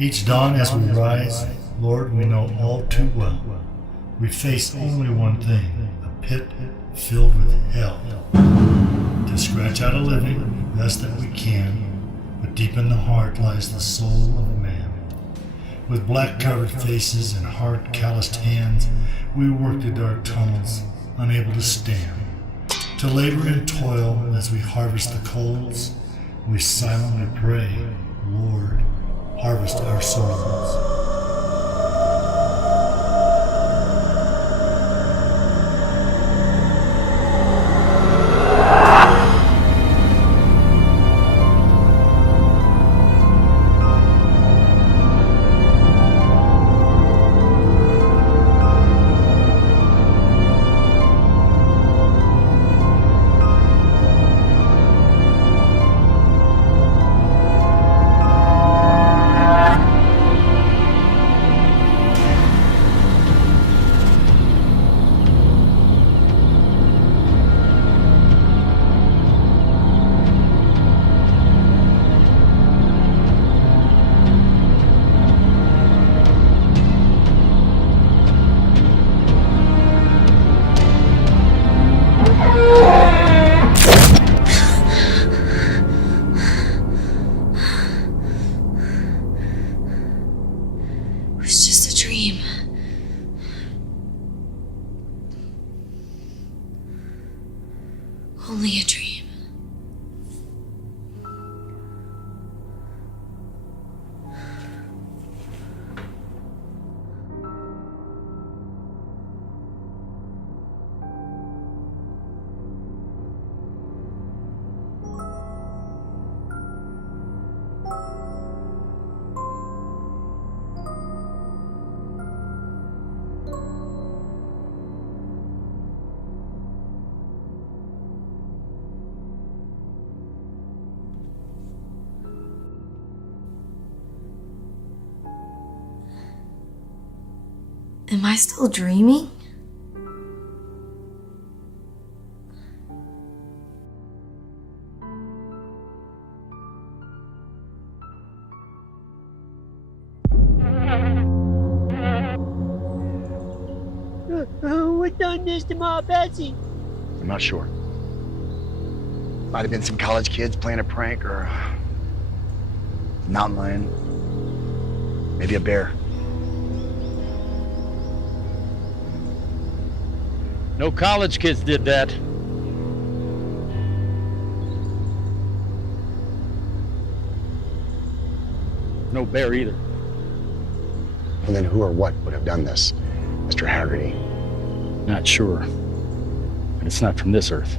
Each dawn as we rise, Lord, we know all too well, we face only one thing, a pit filled with hell. To scratch out a living, best that we can, but deep in the heart lies the soul of a man. With black-covered faces and hard, calloused hands, we work the dark tunnels, unable to stand. To labor and toil as we harvest the coals, we silently pray, Lord, harvest our souls. Only a dream. Am I still dreaming? What done this to my Betsy? I'm not sure. Might have been some college kids playing a prank or a mountain lion. Maybe a bear. No college kids did that. No bear either. Well, then who or what would have done this, Mr. Haggerty? Not sure. But it's not from this earth.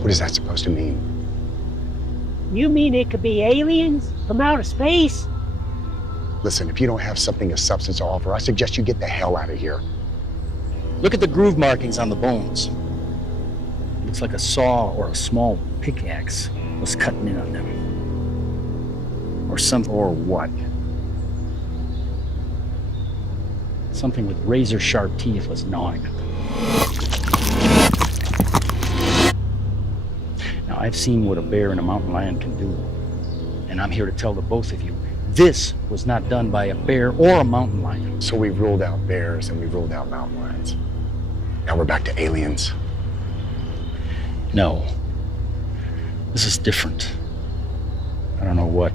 What is that supposed to mean? You mean it could be aliens from outer space? Listen, if you don't have something of substance to offer, I suggest you get the hell out of here. Look at the groove markings on the bones. Looks like a saw or a small pickaxe was cutting in on them. Or what? Something with razor-sharp teeth was gnawing at them. Now, I've seen what a bear and a mountain lion can do. And I'm here to tell the both of you, this was not done by a bear or a mountain lion. So we've ruled out bears and we've ruled out mountain lions. Now we're back to aliens. No. This is different. I don't know what.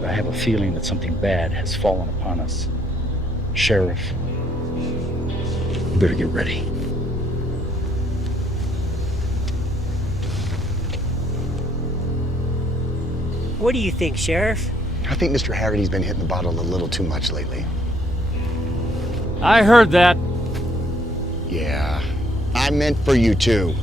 But I have a feeling that something bad has fallen upon us. Sheriff, you better get ready. What do you think, Sheriff? I think Mr. Haggerty's been hitting the bottle a little too much lately. I heard that. Yeah, I meant for you too.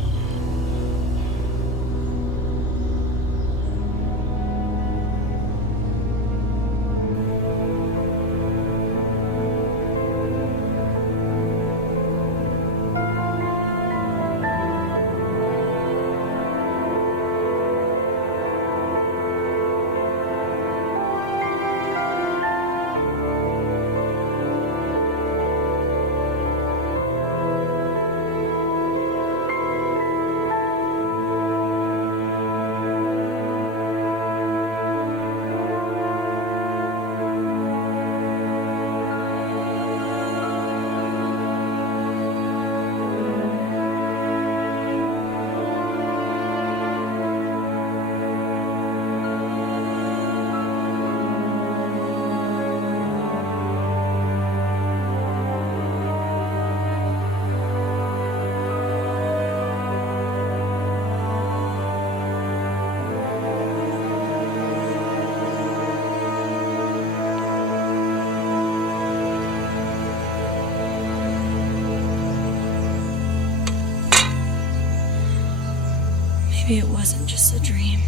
Maybe it wasn't just a dream.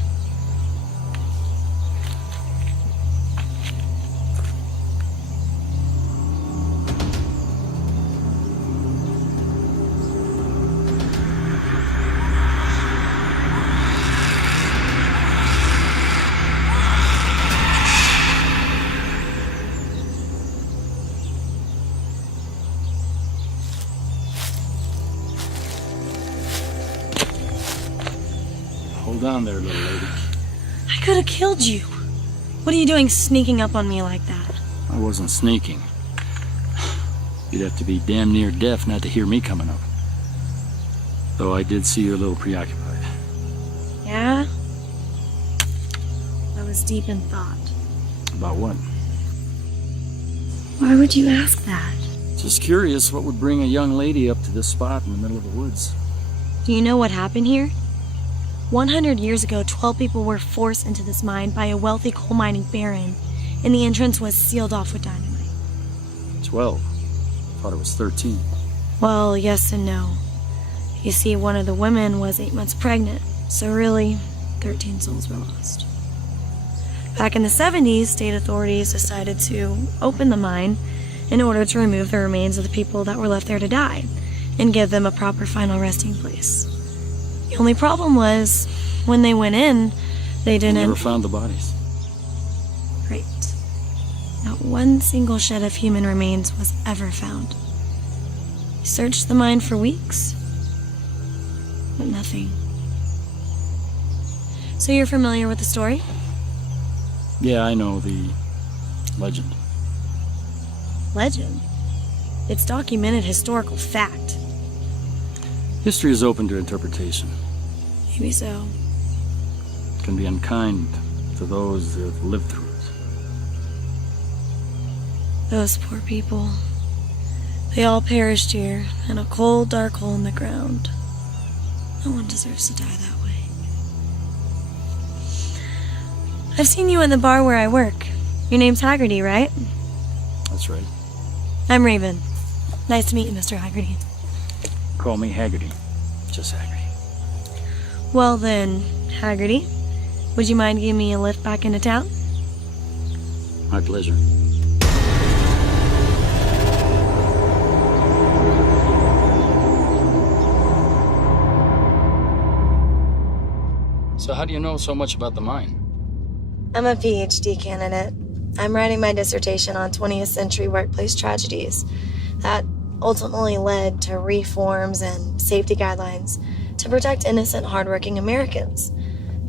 Hold on there, little lady. I could have killed you. What are you doing sneaking up on me like that? I wasn't sneaking. You'd have to be damn near deaf not to hear me coming up. Though I did see you a little preoccupied. Yeah? I was deep in thought. About what? Why would you ask that? Just curious what would bring a young lady up to this spot in the middle of the woods. Do you know what happened here? 100 years ago, 12 people were forced into this mine by a wealthy coal mining baron, and the entrance was sealed off with dynamite. 12. Thought it was 13. Well, yes and no. You see, one of the women was 8 months pregnant, so really, 13 souls were lost. Back in the 70s, state authorities decided to open the mine in order to remove the remains of the people that were left there to die, and give them a proper final resting place. The only problem was, when they went in, they didn't... They never found the bodies. Right. Not one single shed of human remains was ever found. We searched the mine for weeks, but nothing. So you're familiar with the story? Yeah, I know the legend. Legend? It's documented historical fact. History is open to interpretation. Maybe so. It can be unkind to those that have lived through it. Those poor people. They all perished here in a cold, dark hole in the ground. No one deserves to die that way. I've seen you in the bar where I work. Your name's Haggerty, right? That's right. I'm Raven. Nice to meet you, Mr. Haggerty. Call me Haggerty. Just Haggerty. Well then, Haggerty, would you mind giving me a lift back into town? My pleasure. So how do you know so much about the mine? I'm a PhD candidate. I'm writing my dissertation on 20th century workplace tragedies that ultimately led to reforms and safety guidelines to protect innocent, hardworking Americans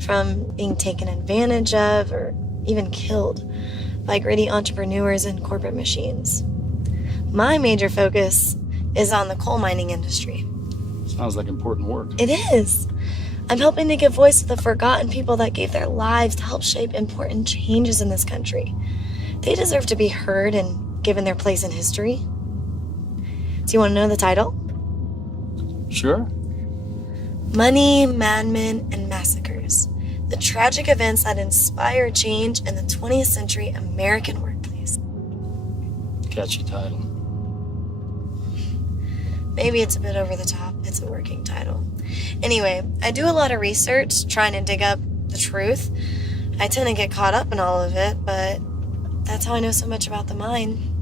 from being taken advantage of or even killed by gritty entrepreneurs and corporate machines. My major focus is on the coal mining industry. Sounds like important work. It is. I'm helping to give voice to the forgotten people that gave their lives to help shape important changes in this country. They deserve to be heard and given their place in history. Do you want to know the title? Sure. Money, Madmen, and Massacres. The tragic events that inspired change in the 20th century American workplace. Catchy title. Maybe it's a bit over the top. It's a working title. Anyway, I do a lot of research trying to dig up the truth. I tend to get caught up in all of it, but that's how I know so much about the mine.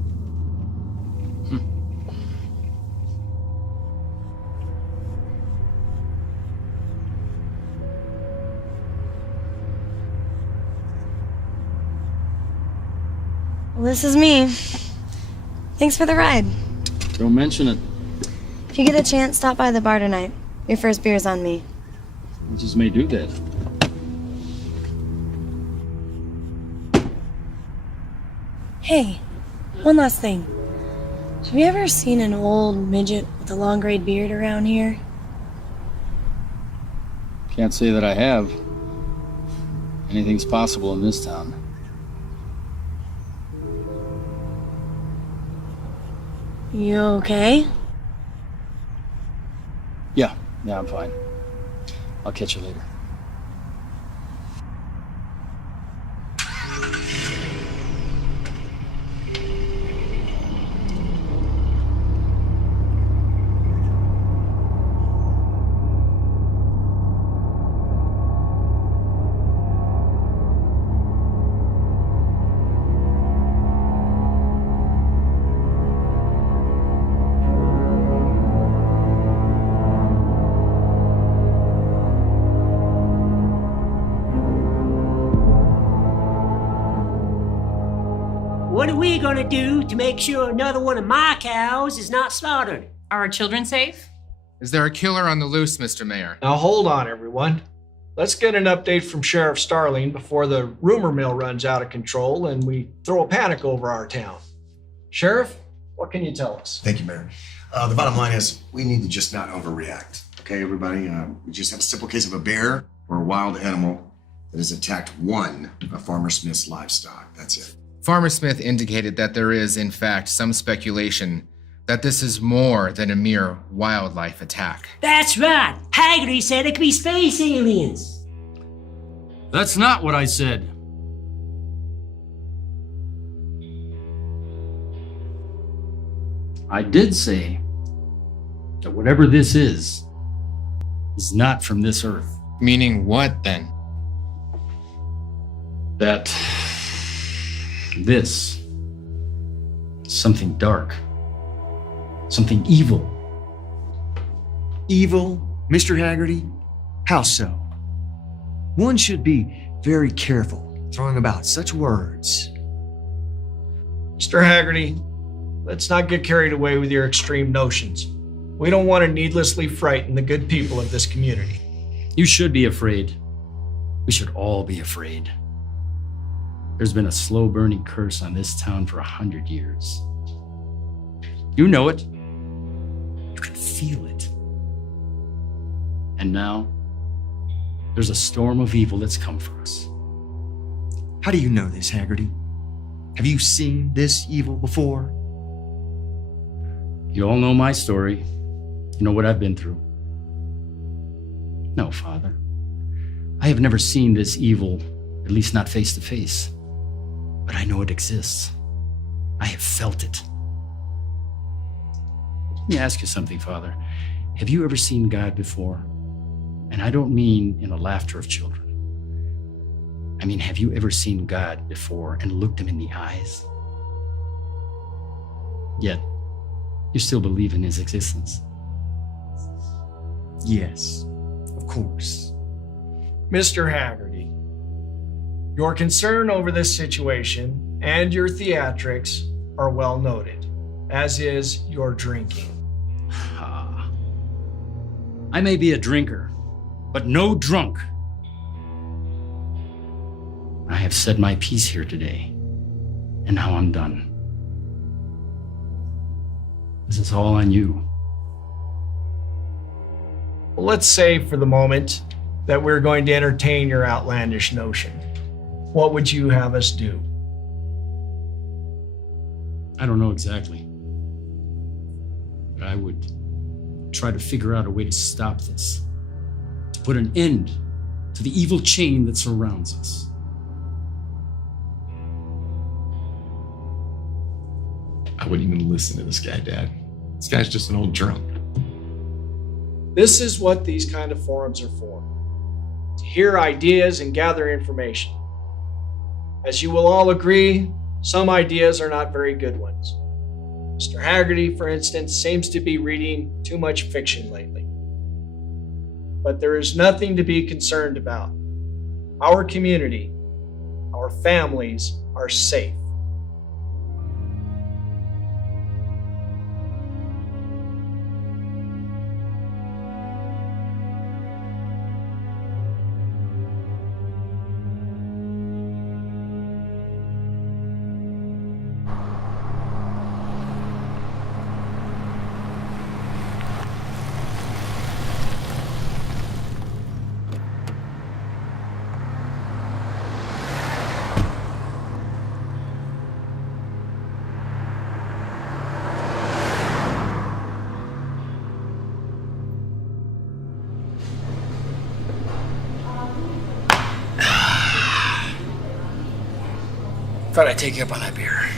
Well, this is me. Thanks for the ride. Don't mention it. If you get a chance, stop by the bar tonight. Your first beer's on me. I just may do that. Hey, one last thing. Have you ever seen an old midget with a long gray beard around here? Can't say that I have. Anything's possible in this town. You okay? Yeah, I'm fine. I'll catch you later. What are we gonna do to make sure another one of my cows is not slaughtered? Are our children safe? Is there a killer on the loose, Mr. Mayor? Now hold on, everyone. Let's get an update from Sheriff Starling before the rumor mill runs out of control and we throw a panic over our town. Sheriff, what can you tell us? Thank you, Mayor. The bottom line is we need to just not overreact. Okay, everybody? We just have a simple case of a bear or a wild animal that has attacked one of Farmer Smith's livestock. That's it. Farmer Smith indicated that there is, in fact, some speculation that this is more than a mere wildlife attack. That's right. Haggerty said it could be space aliens. That's not what I said. I did say that whatever this is not from this earth. Meaning what, then? That this is something dark, something evil. Evil, Mr. Haggerty? How so? One should be very careful throwing about such words. Mr. Haggerty, let's not get carried away with your extreme notions. We don't want to needlessly frighten the good people of this community. You should be afraid. We should all be afraid. There's been a slow burning curse on this town for 100 years. You know it. You can feel it. And now, there's a storm of evil that's come for us. How do you know this, Haggerty? Have you seen this evil before? You all know my story. You know what I've been through. No, Father. I have never seen this evil, at least not face to face. But I know it exists. I have felt it. Let me ask you something, Father. Have you ever seen God before? And I don't mean in the laughter of children. I mean, have you ever seen God before and looked him in the eyes? Yet, you still believe in his existence. Yes, of course. Mr. Haggerty, your concern over this situation and your theatrics are well noted, as is your drinking. I may be a drinker, but no drunk. I have said my piece here today, and now I'm done. This is all on you. Well, let's say for the moment that we're going to entertain your outlandish notion. What would you have us do? I don't know exactly. But I would try to figure out a way to stop this, to put an end to the evil chain that surrounds us. I wouldn't even listen to this guy, Dad. This guy's just an old drunk. This is what these kind of forums are for, to hear ideas and gather information. As you will all agree, some ideas are not very good ones. Mr. Haggerty, for instance, seems to be reading too much fiction lately. But there is nothing to be concerned about. Our community, our families are safe. Thought I'd take you up on that beer.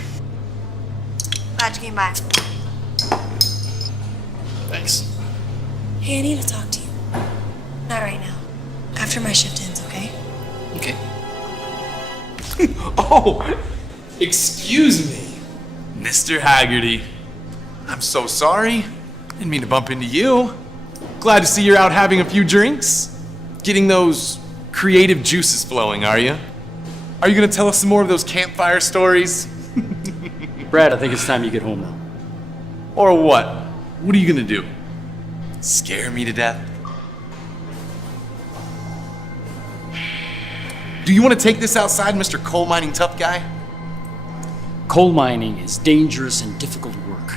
Glad you came by. Thanks. Hey, I need to talk to you. Not right now. After my shift ends, okay? Okay. Oh, excuse me, Mr. Haggerty. I'm so sorry. Didn't mean to bump into you. Glad to see you're out having a few drinks. Getting those creative juices flowing, are you? Are you gonna tell us some more of those campfire stories? Brad, I think it's time you get home now. Or what? What are you gonna do? Scare me to death? Do you want to take this outside, Mr. Coal Mining Tough Guy? Coal mining is dangerous and difficult work.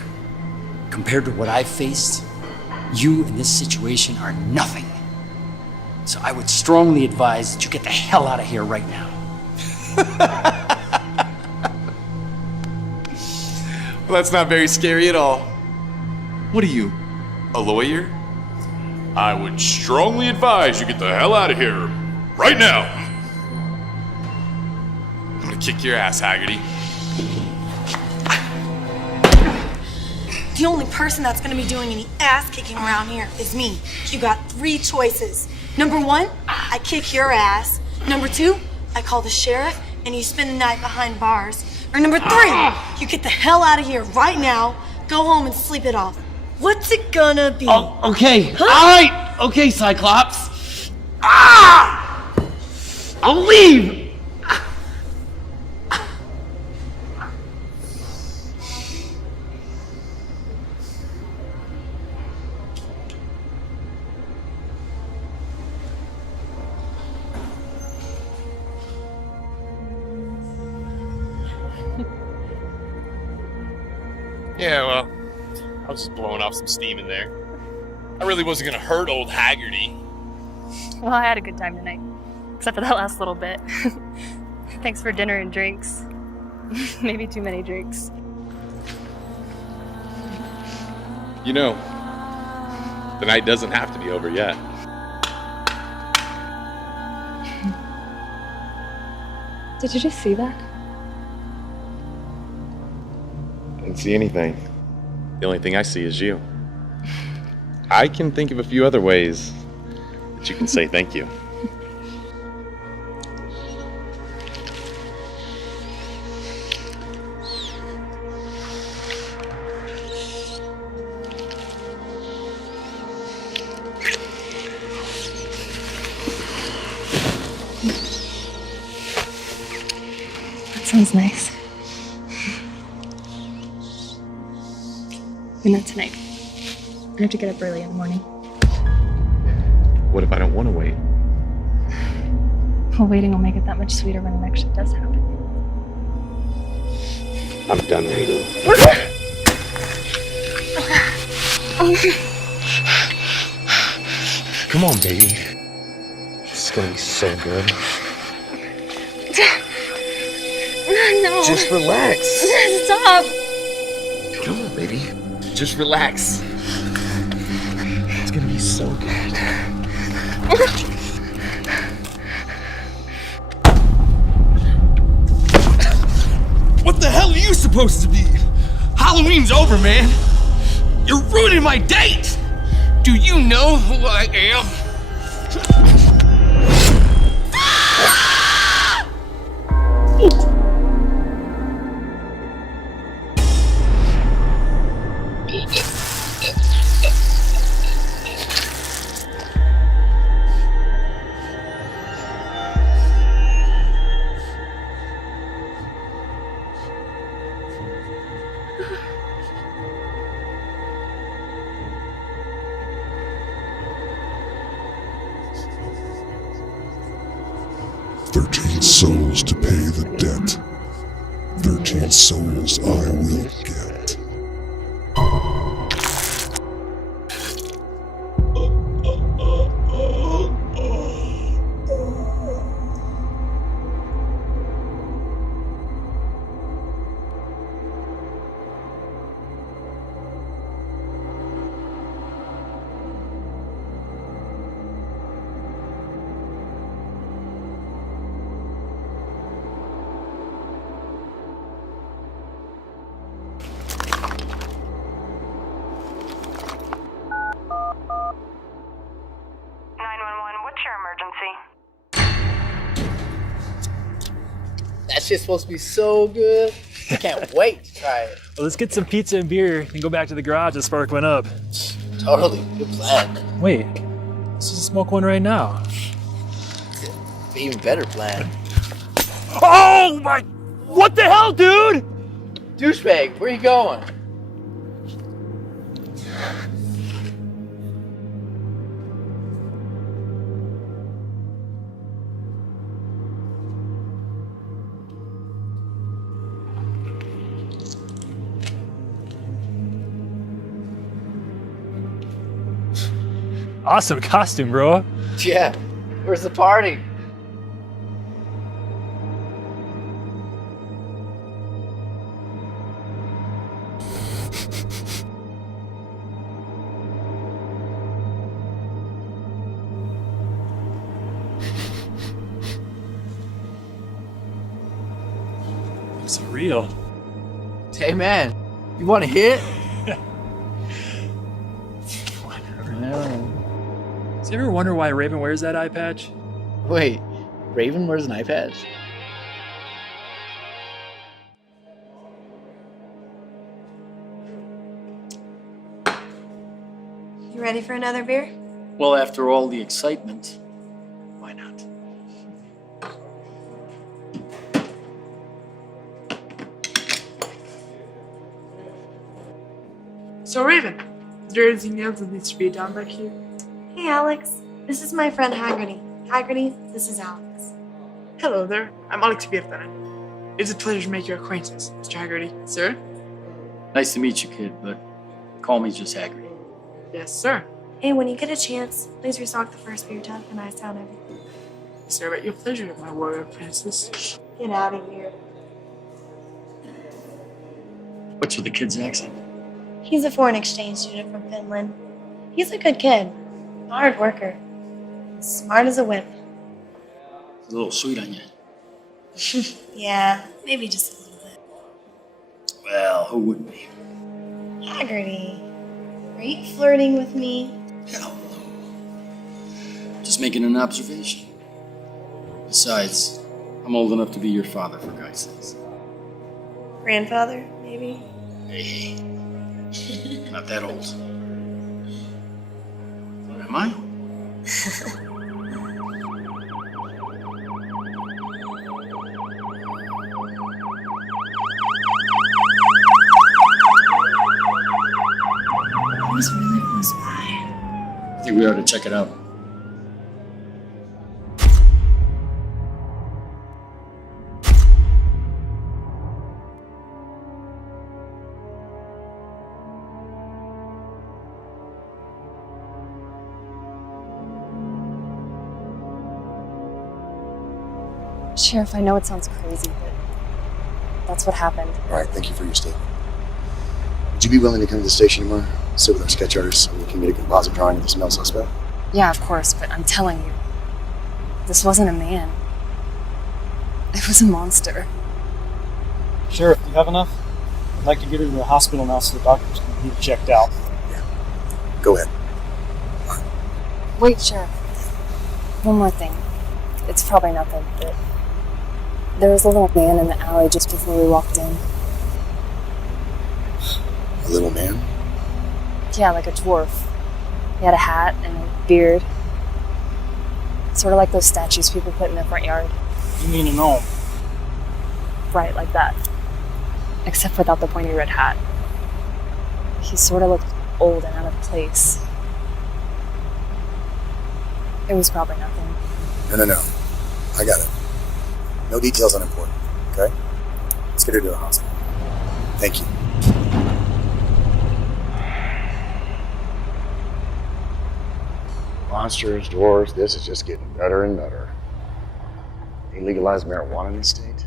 Compared to what I've faced, you in this situation are nothing. So I would strongly advise that you get the hell out of here right now. Well, that's not very scary at all. What are you, a lawyer? I would strongly advise you get the hell out of here right now. I'm gonna kick your ass, Haggerty. The only person that's gonna be doing any ass kicking around here is me. You got 3 choices. Number 1, I kick your ass. Number 2, I call the sheriff and you spend the night behind bars. Or number 3, you get the hell out of here right now, go home and sleep it off. What's it gonna be? Oh, okay. Huh? All right. Okay, Cyclops. I'll leave. Yeah, well, I was just blowing off some steam in there. I really wasn't gonna hurt old Haggerty. Well, I had a good time tonight. Except for that last little bit. Thanks for dinner and drinks. Maybe too many drinks. You know, the night doesn't have to be over yet. Did you just see that? I didn't see anything. The only thing I see is you. I can think of a few other ways that you can say thank you. That sounds nice. But not tonight. I have to get up early in the morning. What if I don't want to wait? Well, waiting will make it that much sweeter when it actually does happen. I'm done waiting. Come on, baby. It's gonna be so good. No. Just relax. Stop. Come on, baby. Just relax. It's gonna be so good. What the hell are you supposed to be? Halloween's over, man. You're ruining my date. Do you know who I am? Souls to pay the debt. 13 souls I will get. That shit's supposed to be so good. I can't wait to try it. Well, let's get some pizza and beer and go back to the garage and spark one up. Totally. Good plan. Wait, let's just smoke one right now. It's an even better plan. Oh my! What the hell, dude? Douchebag, where you going? Awesome costume, bro. Yeah, where's the party? It's real. Hey man, you want a hit? Do you ever wonder why Raven wears that eye patch? Wait, Raven wears an eye patch? You ready for another beer? Well, after all the excitement, why not? So Raven, is there anything else that needs to be done back here? Hey, Alex. This is my friend Haggerty. Haggerty, this is Alex. Hello there, I'm Alex Birtanen. It's a pleasure to make your acquaintance, Mr. Haggerty. Sir? Nice to meet you, kid, but call me just Haggerty. Yes, sir. Hey, when you get a chance, please restock the first beer tub and ice down everything. Sir, at your pleasure, my warrior princess. Get out of here. What's with the kid's accent? He's a foreign exchange student from Finland. He's a good kid, a hard worker, smart as a whip. It's a little sweet on you. Yeah, maybe just a little bit. Well, who wouldn't be? Haggerty, are you flirting with me? Hell no. Just making an observation. Besides, I'm old enough to be your father, for God's sakes. Grandfather, maybe? Hey, not that old. What am I? I was really close by. I think we ought to check it out. Sheriff, I know it sounds crazy, but that's what happened. All right, thank you for your statement. Would you be willing to come to the station tomorrow? Sit with our sketch artists so we can get a composite drawing of the smell suspect? Yeah, of course, but I'm telling you, this wasn't a man. It was a monster. Sheriff, do you have enough? I'd like to get her to the hospital now so the doctors can get checked out. Yeah. Go ahead. Wait, Sheriff. One more thing. It's probably nothing, but there was a little man in the alley just before we walked in. A little man? Yeah, like a dwarf. He had a hat and a beard. Sort of like those statues people put in their front yard. You mean a gnome? Right, like that. Except without the pointy red hat. He sort of looked old and out of place. It was probably nothing. No. I got it. No details unimportant, okay? Let's get her to the hospital. Thank you. Monsters, dwarves, this is just getting better and better. They legalized marijuana in this state?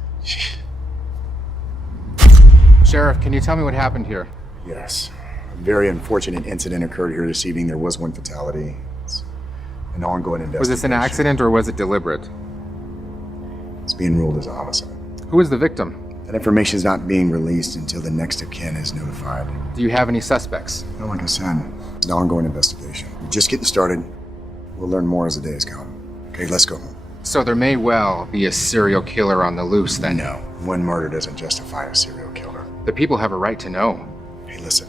Sheriff, can you tell me what happened here? Yes. A very unfortunate incident occurred here this evening. There was one fatality. It's an ongoing investigation. Was this an accident or was it deliberate? It's being ruled as a homicide. Who is the victim? That information is not being released until the next of kin is notified. Do you have any suspects? No, like I said, it's an ongoing investigation. We're just getting started. We'll learn more as the days come. Okay, let's go home. So there may well be a serial killer on the loose then? No, one murder doesn't justify a serial killer. The people have a right to know. Hey, listen.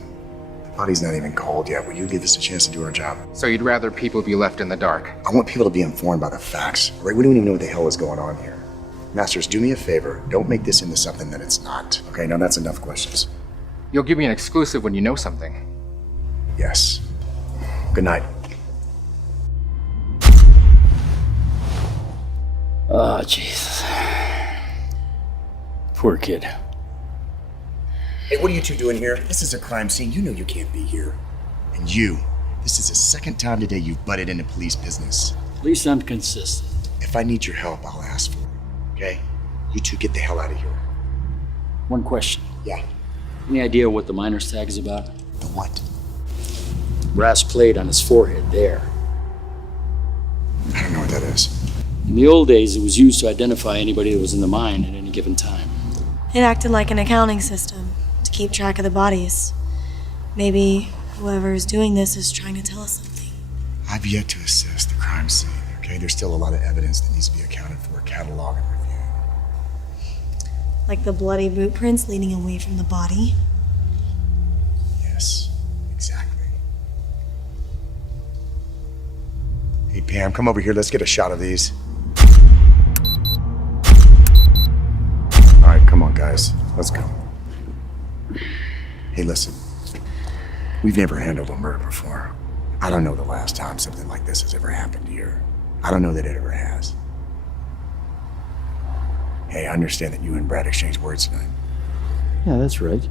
The body's not even cold yet. Will you give us a chance to do our job? So you'd rather people be left in the dark? I want people to be informed by the facts, right? We don't even know what the hell is going on here. Masters, do me a favor. Don't make this into something that it's not. Okay, now that's enough questions. You'll give me an exclusive when you know something. Yes. Good night. Oh, Jesus. Poor kid. Hey, what are you two doing here? This is a crime scene. You know you can't be here. And you, this is the second time today you've butted into police business. At least I'm consistent. If I need your help, I'll ask for it. Okay? You two get the hell out of here. One question. Yeah. Any idea what the miner's tag is about? The what? Brass plate on his forehead, there. I don't know what that is. In the old days, it was used to identify anybody that was in the mine at any given time. It acted like an accounting system to keep track of the bodies. Maybe whoever is doing this is trying to tell us something. I've yet to assess the crime scene, okay? There's still a lot of evidence that needs to be accounted for, cataloged, and reviewed. Like the bloody boot prints leading away from the body? Yes, exactly. Hey, Pam, come over here. Let's get a shot of these. All right, come on, guys. Let's go. Hey, listen. We've never handled a murder before. I don't know the last time something like this has ever happened here. I don't know that it ever has. Hey, I understand that you and Brad exchanged words tonight. Yeah, that's right.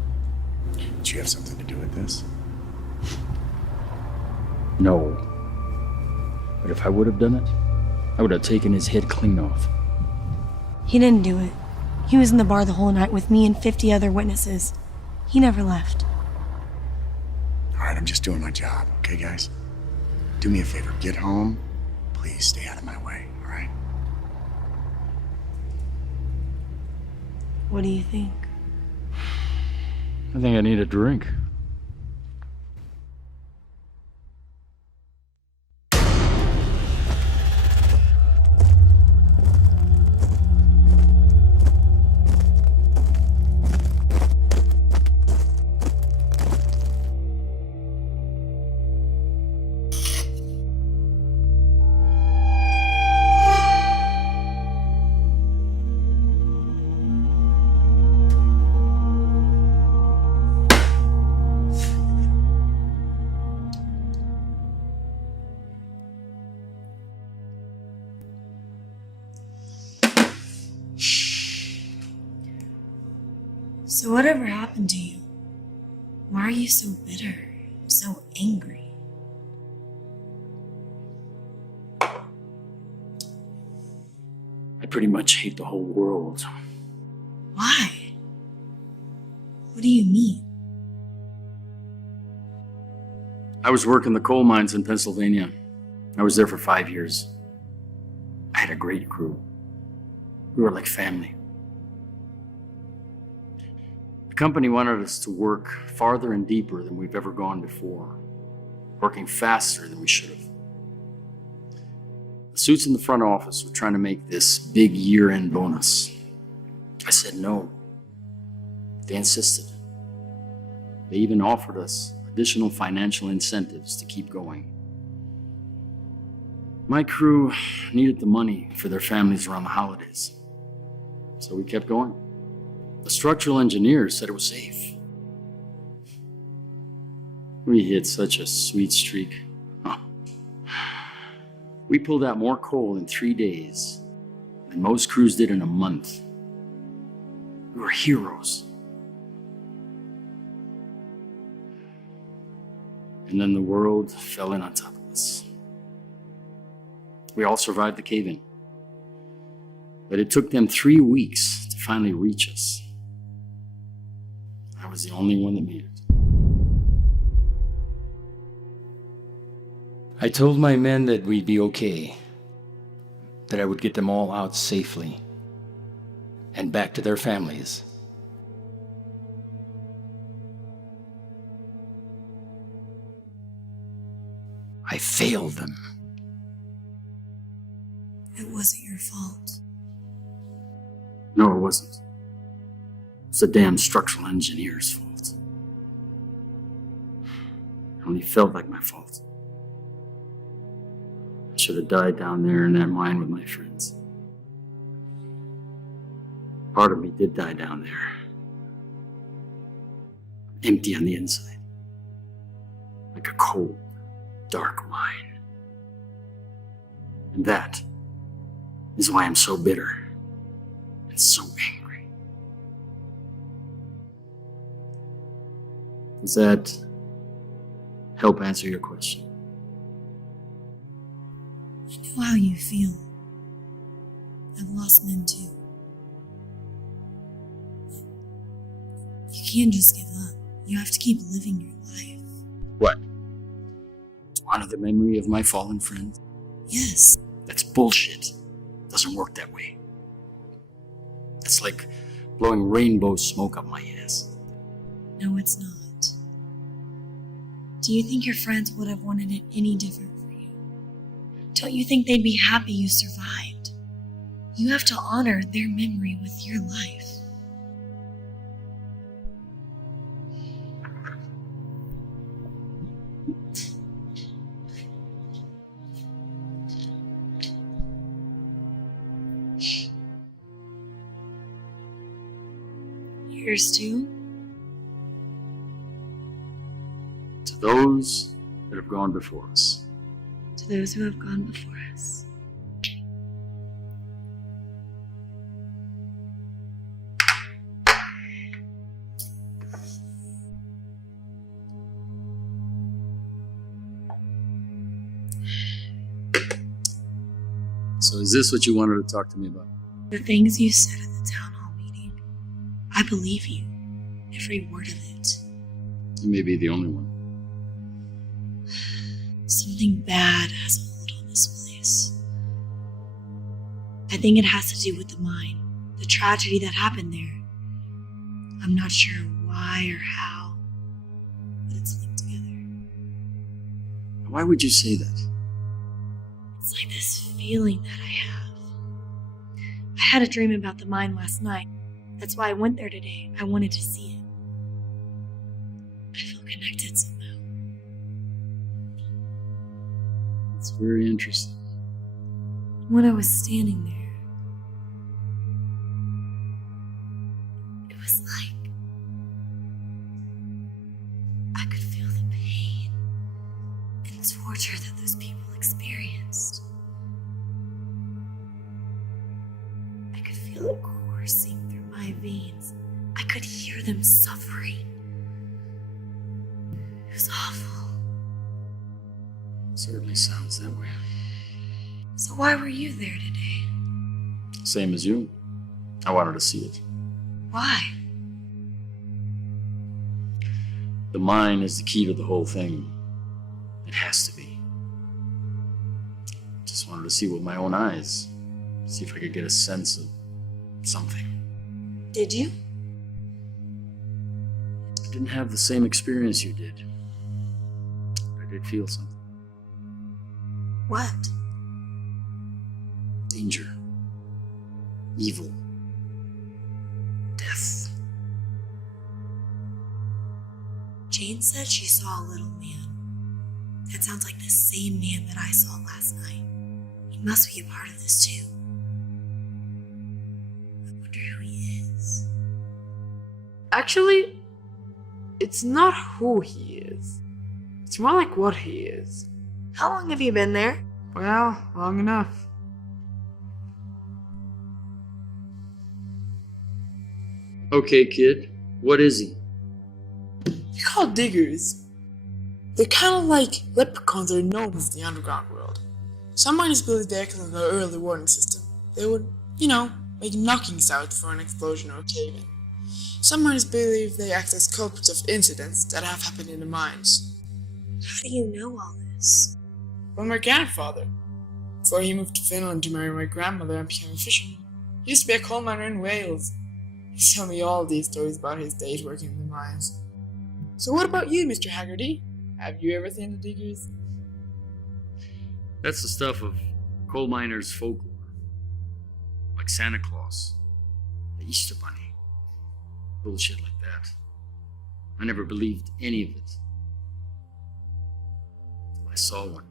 Did you have something to do with this? No. But if I would have done it, I would have taken his head clean off. He didn't do it. He was in the bar the whole night with me and 50 other witnesses. He never left. All right, I'm just doing my job, okay, guys? Do me a favor, get home. Please stay out of my way, all right? What do you think? I think I need a drink. So whatever happened to you? Why are you so bitter, so angry? I pretty much hate the whole world. Why? What do you mean? I was working the coal mines in Pennsylvania. I was there for 5 years. I had a great crew. We were like family. The company wanted us to work farther and deeper than we've ever gone before, working faster than we should have. The suits in the front office were trying to make this big year-end bonus. I said no. They insisted. They even offered us additional financial incentives to keep going. My crew needed the money for their families around the holidays, so we kept going. The structural engineers said it was safe. We hit such a sweet streak. Huh. We pulled out more coal in 3 days than most crews did in a month. We were heroes. And then the world fell in on top of us. We all survived the cave-in. But it took them 3 weeks to finally reach us. I was the only one that made it. I told my men that we'd be okay, that I would get them all out safely and back to their families. I failed them. It wasn't your fault. No, it wasn't. It's the damn structural engineer's fault. It only felt like my fault. I should have died down there in that mine with my friends. Part of me did die down there. Empty on the inside. Like a cold, dark mine. And that is why I'm so bitter and so angry. Does that help answer your question? I know how you feel. I've lost men too. You can't just give up. You have to keep living your life. What? Honor the memory of my fallen friend? Yes. That's bullshit. Doesn't work that way. It's like blowing rainbow smoke up my ass. No, it's not. Do you think your friends would have wanted it any different for you? Don't you think they'd be happy you survived? You have to honor their memory with your life. Yours too? To those that have gone before us. To those who have gone before us. So is this what you wanted to talk to me about? The things you said at the town hall meeting. I believe you. Every word of it. You may be the only one. Something bad has a hold on this place. I think it has to do with the mine, the tragedy that happened there. I'm not sure why or how, but it's linked together. Why would you say that? It's like this feeling that I have. I had a dream about the mine last night. That's why I went there today. I wanted to see it. I feel connected somehow. It's very interesting. When I was standing there, it was like I could feel the pain and torture that those people experienced. I could feel it coursing through my veins. I could hear them suffering. It was awful. Certainly sounds that way. So why were you there today? Same as you. I wanted to see it. Why? The mine is the key to the whole thing. It has to be. Just wanted to see with my own eyes. See if I could get a sense of something. Did you? I didn't have the same experience you did. I did feel something. What? Danger. Evil. Death. Jane said she saw a little man. That sounds like the same man that I saw last night. He must be a part of this too. I wonder who he is. Actually, it's not who he is. It's more like what he is. How long have you been there? Well, long enough. Okay, kid. What is he? They're called diggers. They're kind of like leprechauns or gnomes in the underground world. Some miners believe they act like an early warning system. They would, make knocking sounds for an explosion or a cave-in. Some miners believe they act as culprits of incidents that have happened in the mines. How do you know all this? Well, my grandfather, before he moved to Finland to marry my grandmother and became a fisherman, he used to be a coal miner in Wales. He told me all these stories about his days working in the mines. So what about you, Mr. Haggerty? Have you ever seen the diggers? That's the stuff of coal miners' folklore. Like Santa Claus, the Easter Bunny. Bullshit like that. I never believed any of it. Until I saw one.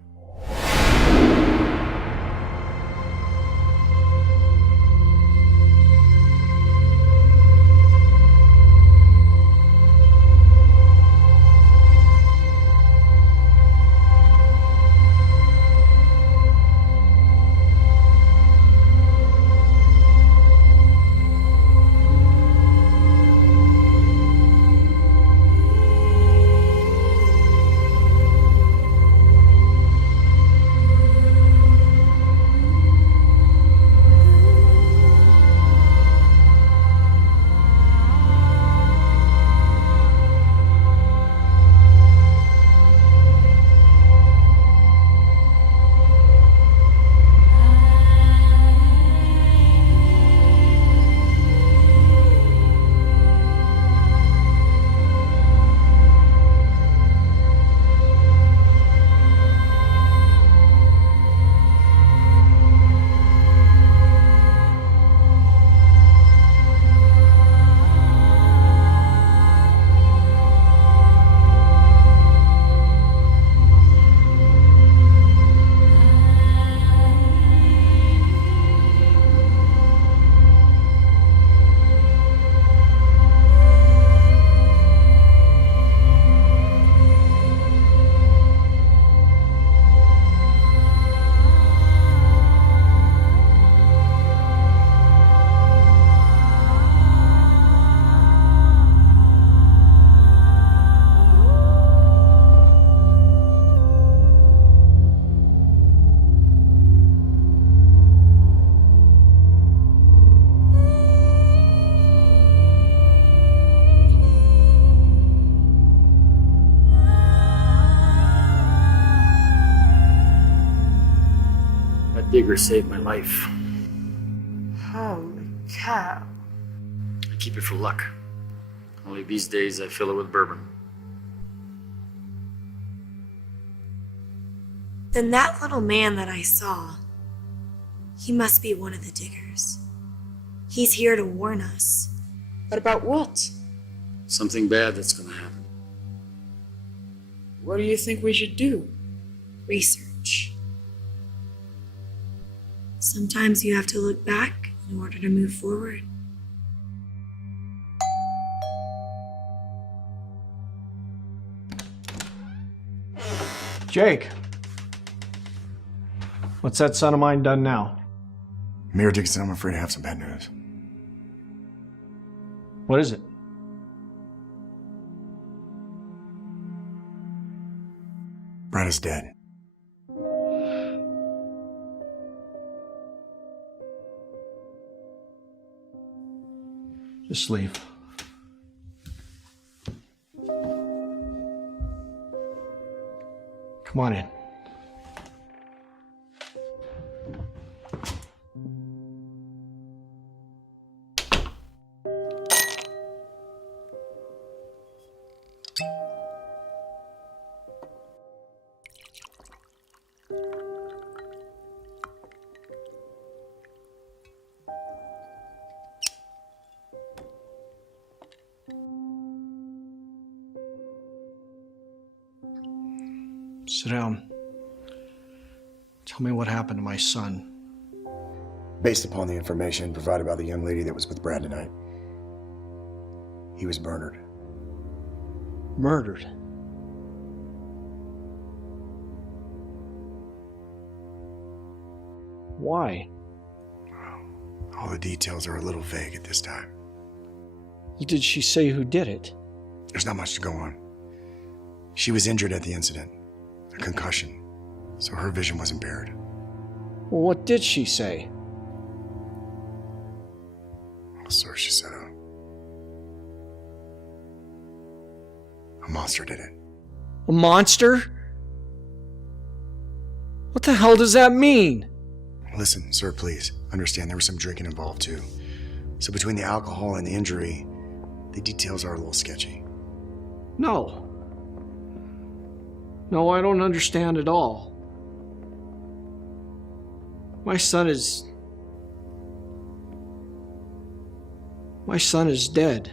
digger saved my life. Holy cow. I keep it for luck. Only these days I fill it with bourbon. Then that little man that I saw, he must be one of the diggers. He's here to warn us. But about what? Something bad that's gonna happen. What do you think we should do? Research. Sometimes you have to look back in order to move forward. Jake, what's that son of mine done now? Mayor Dickinson, I'm afraid I have some bad news. What is it? Brad is dead. Just leave. Come on in. Sit down. Tell me what happened to my son. Based upon the information provided by the young lady that was with Brad tonight, he was murdered. Murdered? Why? All the details are a little vague at this time. Did she say who did it? There's not much to go on. She was injured at the incident, a concussion, so her vision was impaired. Well, what did she say? Well, sir, she said a monster did it. A monster? What the hell does that mean? Listen, sir, please. Understand there was some drinking involved too. So between the alcohol and the injury, the details are a little sketchy. No. No, I don't understand at all. My son is dead.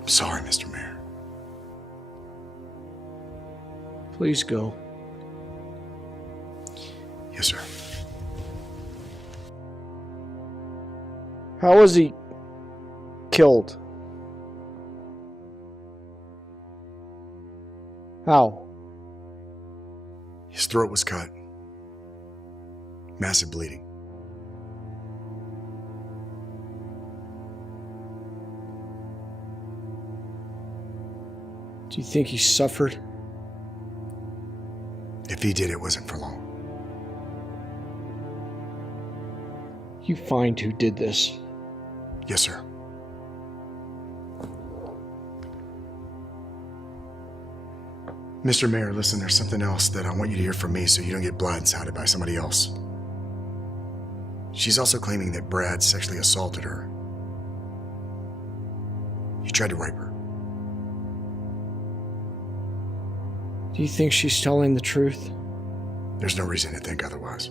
I'm sorry, Mr. Mayor. Please go. Yes, sir. How was he killed? How? His throat was cut. Massive bleeding. Do you think he suffered? If he did, it wasn't for long. You find who did this. Yes, sir. Mr. Mayor, listen, there's something else that I want you to hear from me so you don't get blindsided by somebody else. She's also claiming that Brad sexually assaulted her. He tried to rape her. Do you think she's telling the truth? There's no reason to think otherwise.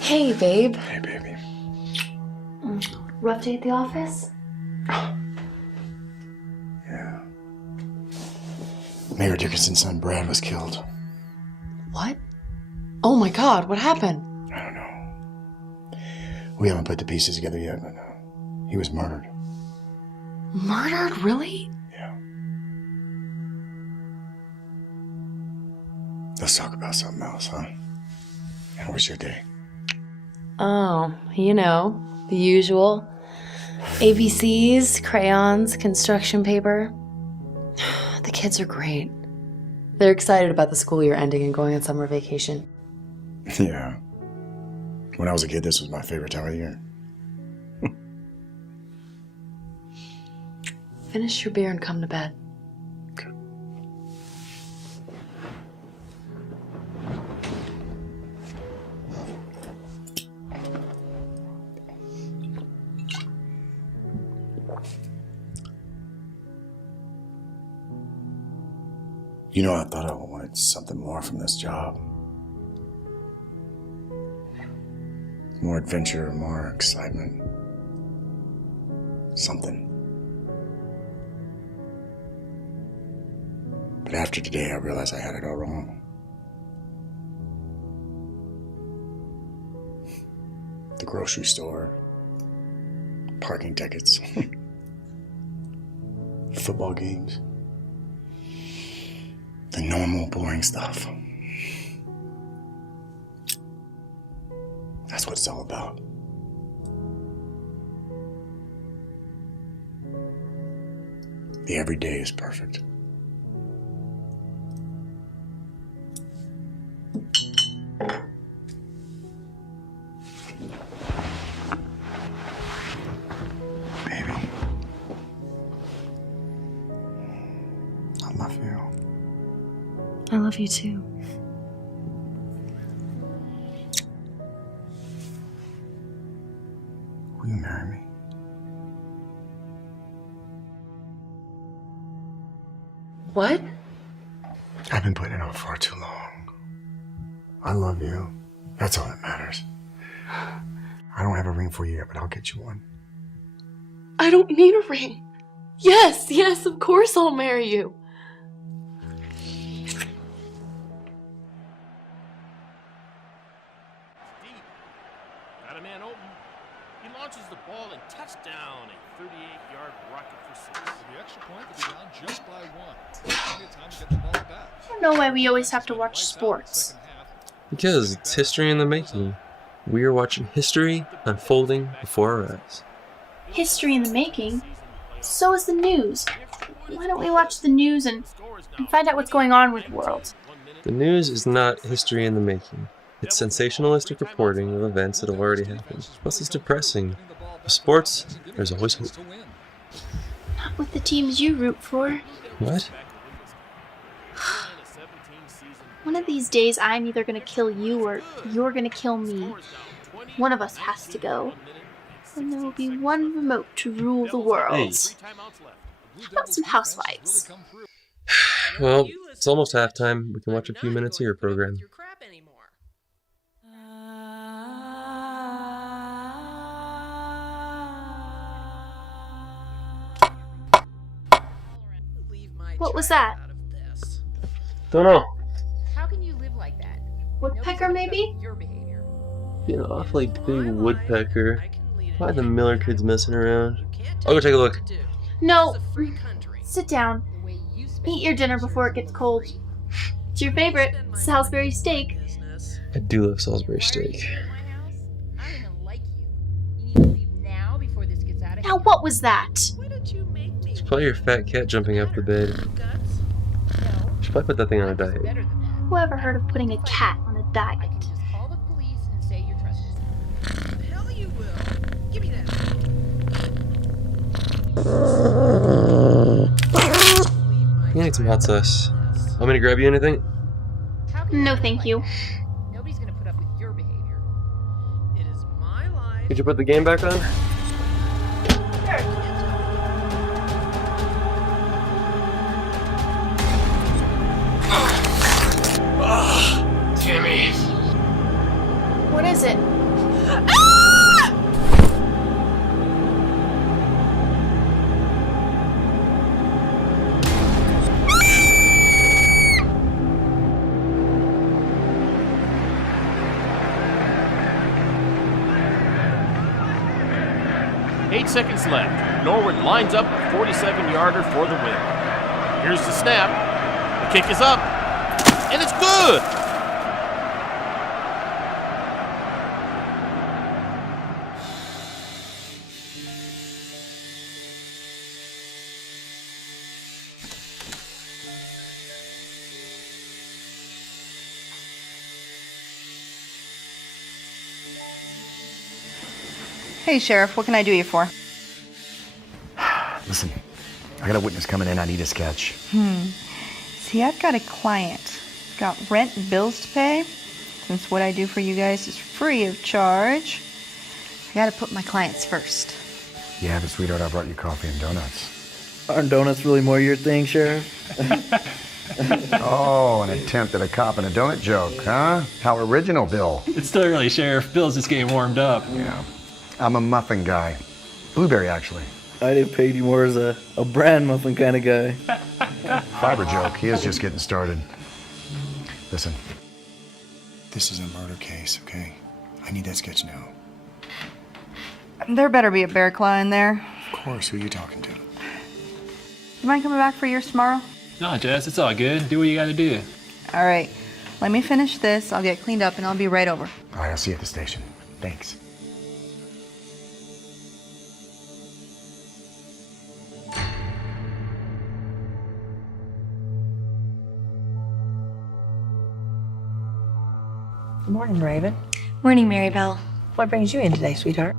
Hey, babe. Hey, baby. Rough day at the office? Yeah. Mayor Dickinson's son, Brad, was killed. What? Oh my god, what happened? I don't know. We haven't put the pieces together yet, but he was murdered. Murdered? Really? Yeah. Let's talk about something else, huh? How was your day? Oh, you know, the usual. ABCs, crayons, construction paper. The kids are great. They're excited about the school year ending and going on summer vacation. Yeah. When I was a kid, this was my favorite time of the year. Finish your beer and come to bed. You know, I thought I wanted something more from this job. More adventure, more excitement. Something. But after today, I realized I had it all wrong. The grocery store, parking tickets, football games. The normal, boring stuff. That's what it's all about. The everyday is perfect. Baby, I love you. I love you too. Will you marry me? What? I've been putting it off far too long. I love you. That's all that matters. I don't have a ring for you yet, but I'll get you one. I don't need a ring. Yes, of course I'll marry you. Got a man open. He launches the ball and touchdown. A 38-yard rocket for 6. The extra point will be down just by 1. Plenty of time to get the ball back. I don't know why we always have to watch sports. Because it's history in the making. We are watching history unfolding before our eyes. History in the making? So is the news. Why don't we watch the news and find out what's going on with the world? The news is not history in the making. It's sensationalistic reporting of events that have already happened. Plus, it's depressing. With sports, there's always hope. Not with the teams you root for. What? One of these days, I'm either gonna kill you or you're gonna kill me. One of us has to go. And there will be one remote to rule the world. Hey. How about some housewives? Well, it's almost halftime. We can watch a few minutes of your program. What was that? Don't know. How can you live like that? Woodpecker, maybe? Be an awfully big woodpecker. Why are the Miller kids messing around? I'll go take a look. No. Sit down. Eat your dinner before it gets cold. It's your favorite, Salisbury steak. I do love Salisbury steak. Now what was that? It's probably your fat cat jumping off the bed. You should probably put that thing on a diet. Whoever heard of putting a cat on a diet? You need some hot sauce. Want me to grab you anything? No, thank you. Nobody's gonna put up with your behavior. It is my life. Could you put the game back on? Timmy. What is it? Eight seconds left. Norwood lines up a 47-yarder for the win. Here's the snap. The kick is up. And it's good! Hey, Sheriff, what can I do you for? Listen, I got a witness coming in. I need a sketch. See, I've got a client. Got rent and bills to pay. Since what I do for you guys is free of charge, I gotta put my clients first. Yeah, but sweetheart, I brought you coffee and donuts. Aren't donuts really more your thing, Sheriff? Oh, an attempt at a cop and a donut joke, huh? How original, Bill. It's still early, Sheriff. Bill's just getting warmed up. Yeah. I'm a muffin guy. Blueberry, actually. I'd have paid you more as a brand muffin kind of guy. Fiber joke. He is just getting started. Listen. This is a murder case, okay? I need that sketch now. There better be a bear claw in there. Of course. Who are you talking to? You mind coming back for yours tomorrow? No, Jess, it's all good. Do what you gotta do. All right. Let me finish this. I'll get cleaned up and I'll be right over. All right, I'll see you at the station. Thanks. Good morning, Raven. Morning, Marybelle. What brings you in today, sweetheart?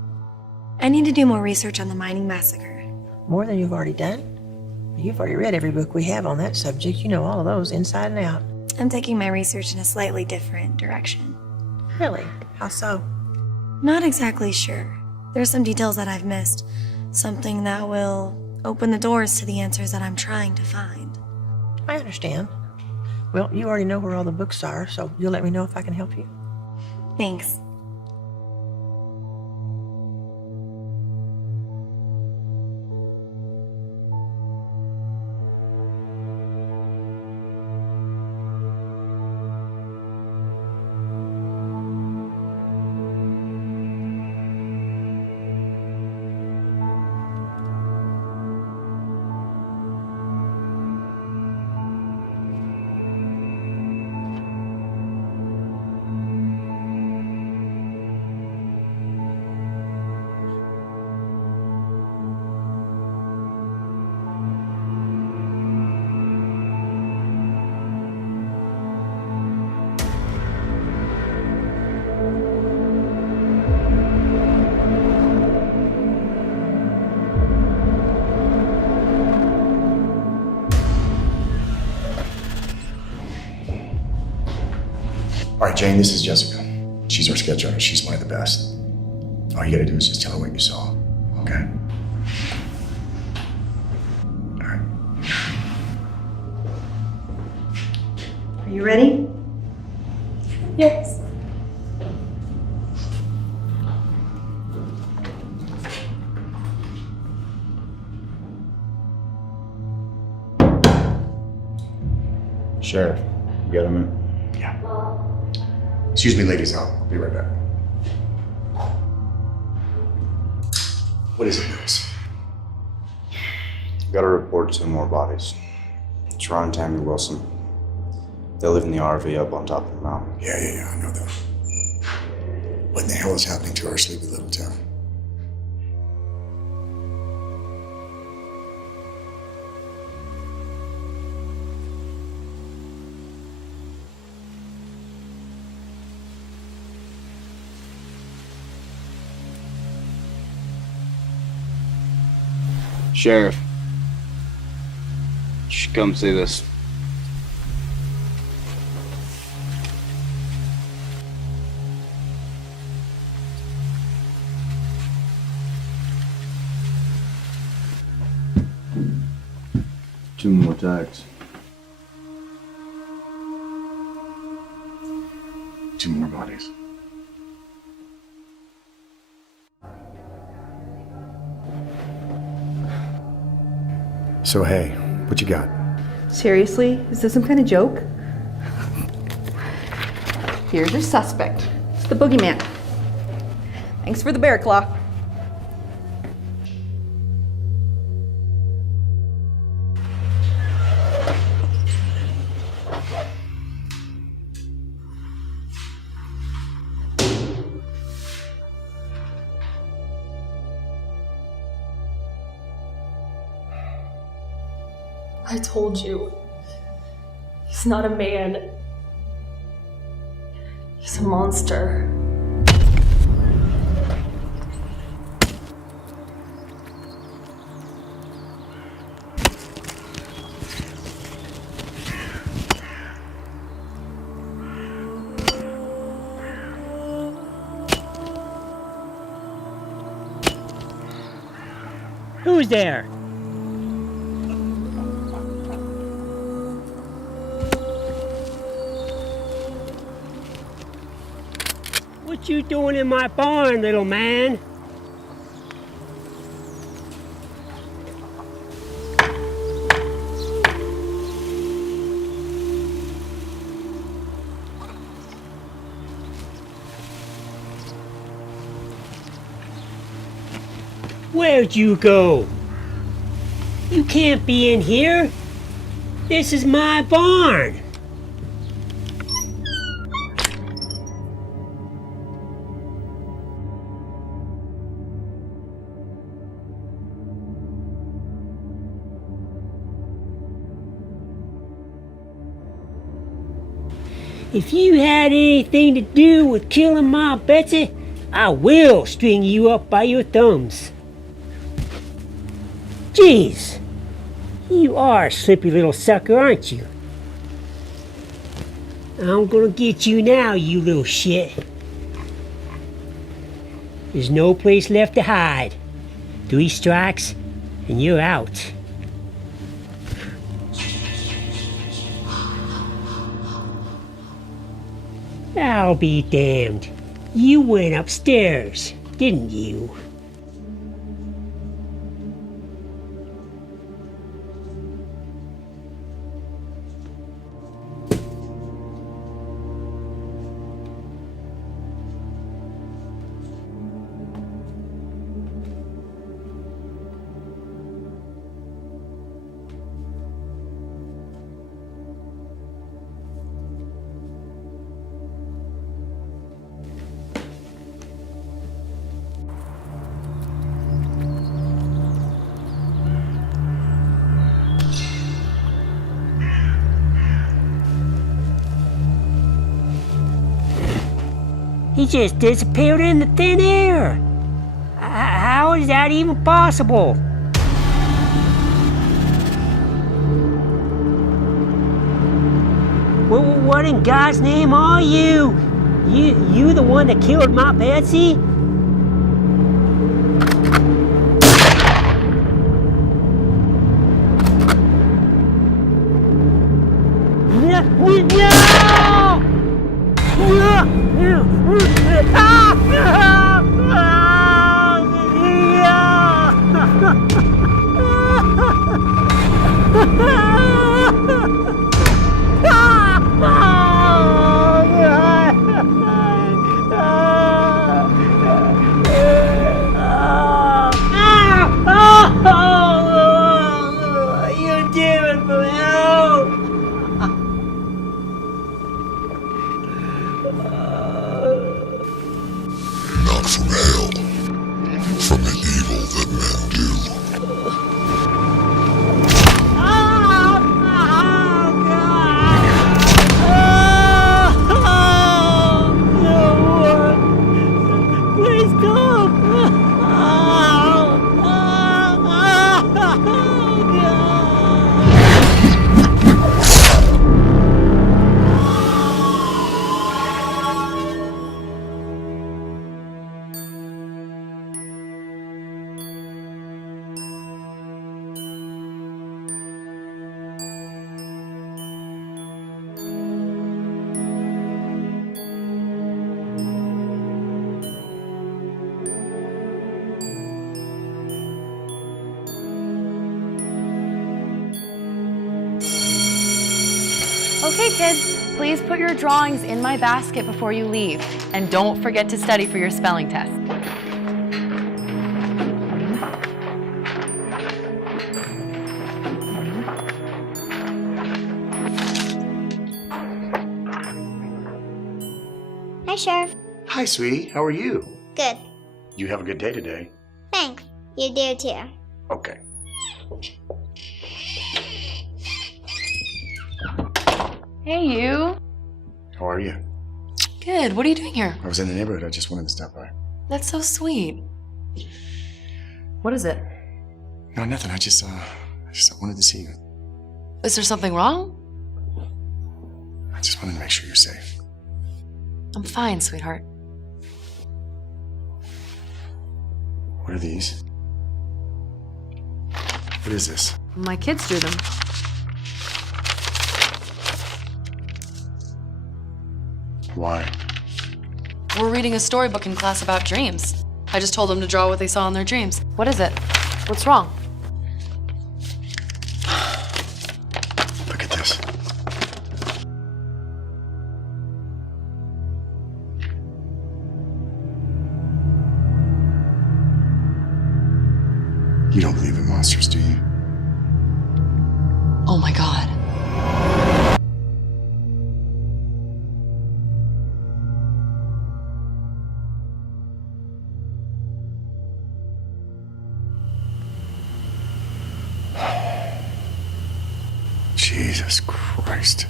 I need to do more research on the mining massacre. More than you've already done? You've already read every book we have on that subject. You know all of those inside and out. I'm taking my research in a slightly different direction. Really? How so? Not exactly sure. There's some details that I've missed. Something that will open the doors to the answers that I'm trying to find. I understand. Well, you already know where all the books are, so you'll let me know if I can help you. Thanks. All right, Jane, this is Jessica. She's our sketch artist. She's one of the best. All you gotta do is just tell her what you saw, okay? All right. Are you ready? Yes. Sheriff, you got a minute? Yeah. Excuse me, ladies, I'll be right back. What is it, Mills? Got a report 2 more bodies. Sharon and Tammy Wilson. They live in the RV up on top of the mountain. Yeah, I know them. What in the hell is happening to our sleepy little town? Sheriff, you should come see this. Two more tags. 2 more bodies. So, hey, what you got? Seriously? Is this some kind of joke? Here's your suspect. It's the boogeyman. Thanks for the bear claw. I told you. He's not a man. He's a monster. Who's there? What you doing in my barn, little man? Where'd you go? You can't be in here. This is my barn. If you had anything to do with killing my Betsy, I will string you up by your thumbs. Jeez, you are a slippy little sucker, aren't you? I'm gonna get you now, you little shit. There's no place left to hide. 3 strikes, and you're out. I'll be damned. You went upstairs, didn't you? He just disappeared in the thin air. How is that even possible? What in God's name are you? You the one that killed my Betsy? Okay, kids, please put your drawings in my basket before you leave. And don't forget to study for your spelling test. Hi, Sheriff. Hi, sweetie. How are you? Good. You have a good day today. Thanks. You do too. Okay. Hey, you. How are you? Good. What are you doing here? I was in the neighborhood. I just wanted to stop by. That's so sweet. What is it? No, nothing. I just wanted to see you. Is there something wrong? I just wanted to make sure you're safe. I'm fine, sweetheart. What are these? What is this? My kids drew them. Why? We're reading a storybook in class about dreams. I just told them to draw what they saw in their dreams. What is it? What's wrong? Look at this. You don't believe in monsters, do you? Oh my God. Jesus Christ.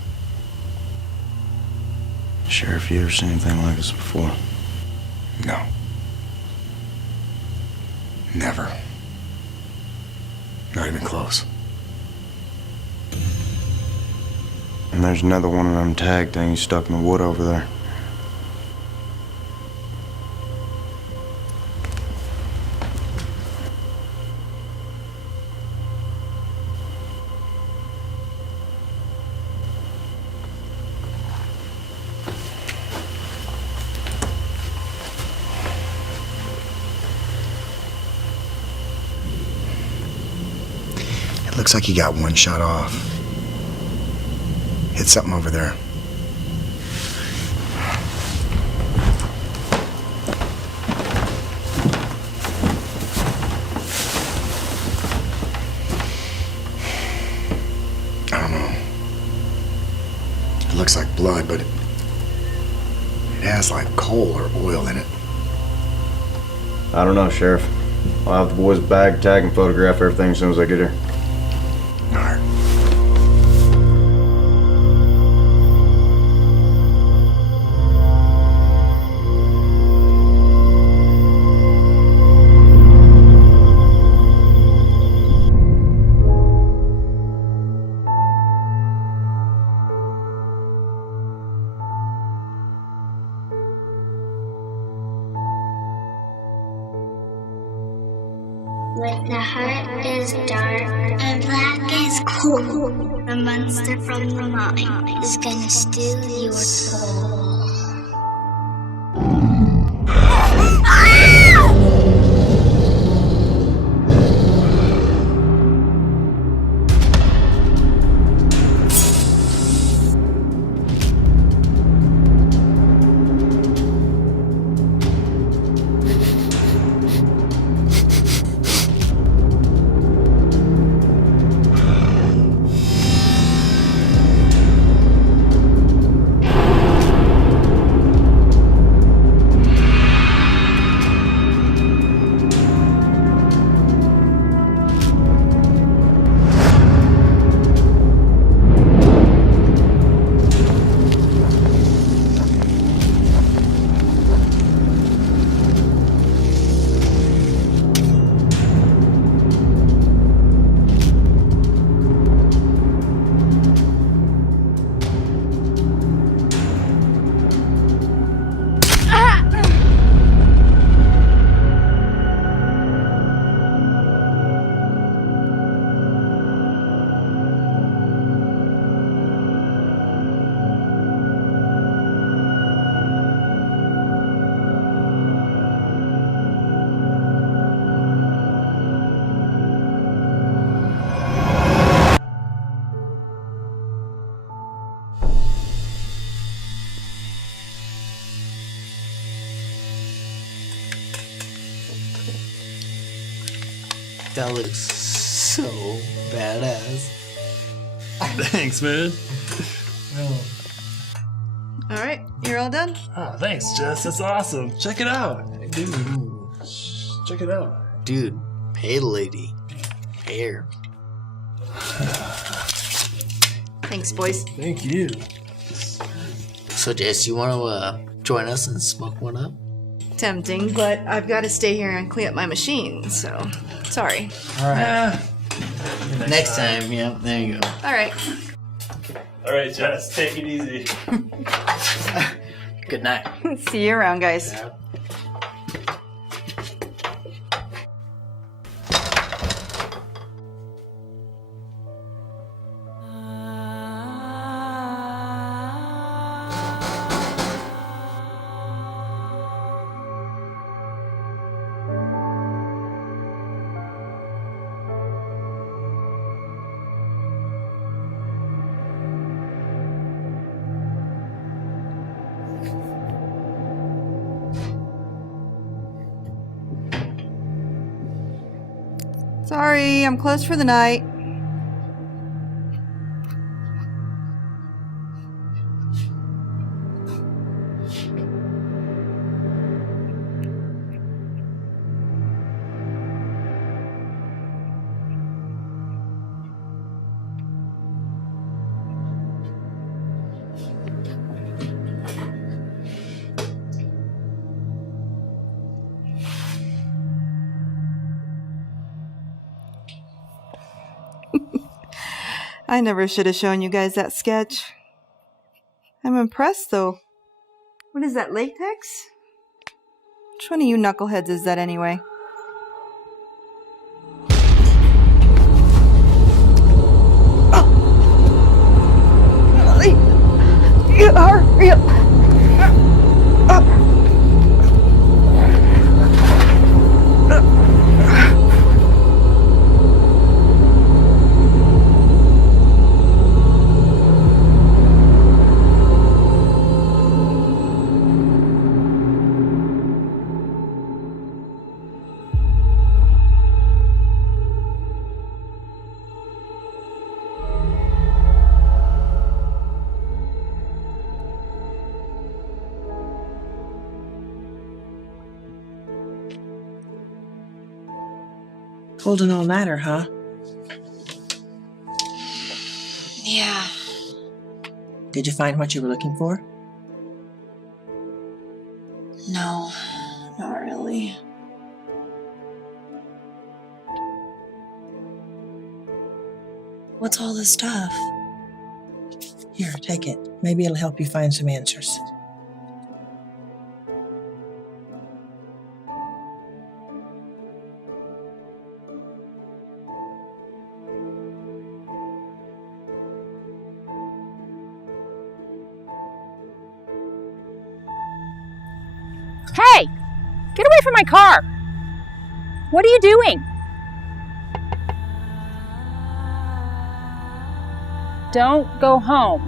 Sheriff, you ever seen anything like this before? No. Never. Not even close. And there's another one of them tag things stuck in the wood over there. It looks like he got one shot off. Hit something over there. I don't know. It looks like blood, but it has like coal or oil in it. I don't know, Sheriff. I'll have the boys bag, tag, and photograph everything as soon as I get here. All right. Like the heart is dark and black is cold, the monster from the mind is gonna steal your soul. That looks so badass. Thanks, man. All right, you're all done? Oh, thanks, Jess. That's awesome. Check it out. Dude, check it out. Dude, pay the lady. Pay her. Thanks, boys. Thank you. So, Jess, you want to join us and smoke one up? Tempting, but I've got to stay here and clean up my machine, so sorry. All right. Next time, yeah, there you go. All right. All right, Jess, take it easy. Good night. See you around, guys. Yeah. Sorry, I'm closed for the night. I never should have shown you guys that sketch. I'm impressed, though. What is that, latex? Which one of you knuckleheads is that, anyway? Hurry up! Holding all nighter, huh? Yeah. Did you find what you were looking for? No, not really. What's all this stuff? Here, take it. Maybe it'll help you find some answers. Hey! Get away from my car! What are you doing? Don't go home.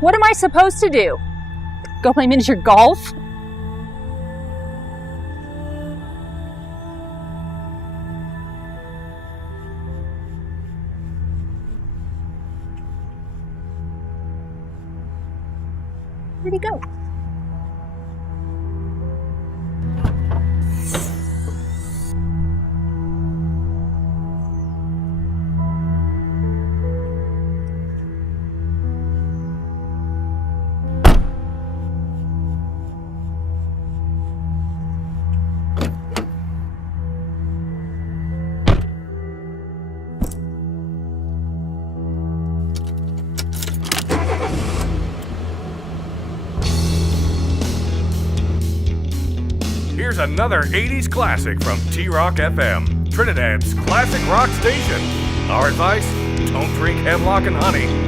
What am I supposed to do? Go play miniature golf? Where'd he go? Here's another 80s classic from T-Rock FM, Trinidad's classic rock station. Our advice, don't drink hemlock and honey.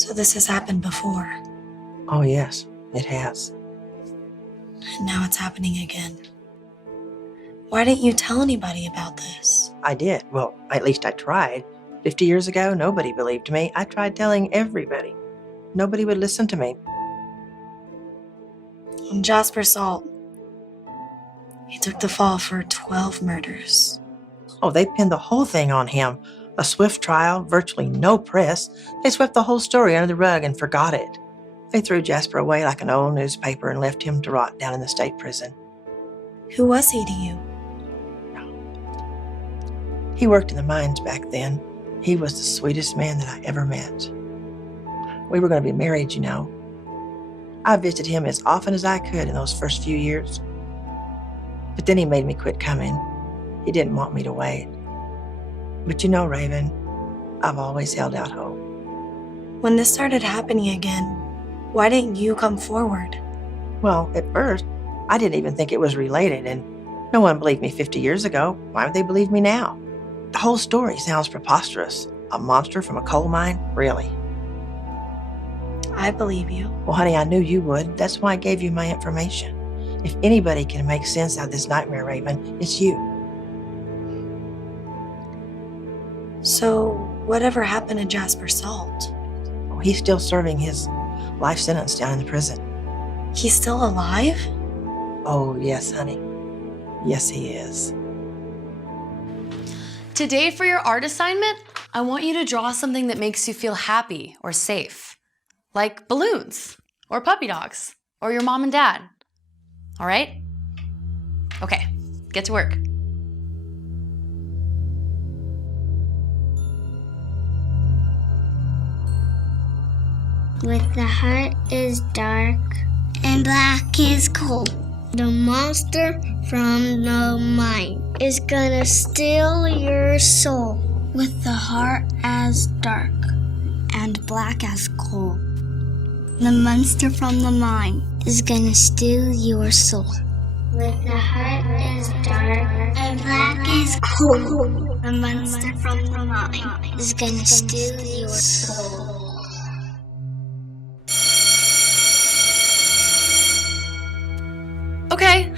So this has happened before, Oh, yes, it has. and now it's happening again. Why didn't you tell anybody about this? I did. Well, at least I tried. 50 years ago, nobody believed me. I tried telling everybody. Nobody would listen to me. And Jasper Salt, he took the fall for 12 murders. Oh, they pinned the whole thing on him. A swift trial, virtually no press. They swept the whole story under the rug and forgot it. They threw Jasper away like an old newspaper and left him to rot down in the state prison. Who was he to you? He worked in the mines back then. He was the sweetest man that I ever met. We were going to be married, you know. I visited him as often as I could in those first few years. But then he made me quit coming. He didn't want me to wait. But you know, Raven, I've always held out hope. When this started happening again, why didn't you come forward? Well, at first, I didn't even think it was related, and no one believed me 50 years ago. Why would they believe me now? The whole story sounds preposterous. A monster from a coal mine? Really? I believe you. Well, honey, I knew you would. That's why I gave you my information. If anybody can make sense out of this nightmare, Raven, it's you. So, whatever happened to Jasper Salt? Oh, he's still serving his life sentence down in the prison. He's still alive? Oh, yes, honey. Yes, he is. Today, for your art assignment, I want you to draw something that makes you feel happy or safe. Like balloons, or puppy dogs, or your mom and dad. All right? Okay, get to work. With the heart is dark and black is cold. The monster from the mine is gonna steal your soul. With the heart as dark and black as coal. The monster from the mine is gonna steal your soul. With the heart is dark and black is cold. The monster from the mine is gonna steal your soul. Okay.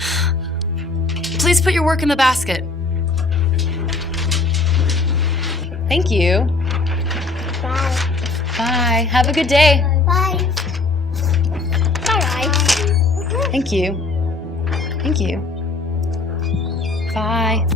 Please put your work in the basket. Thank you. Bye. Bye. Have a good day. Bye. Bye. Thank you. Thank you. Bye.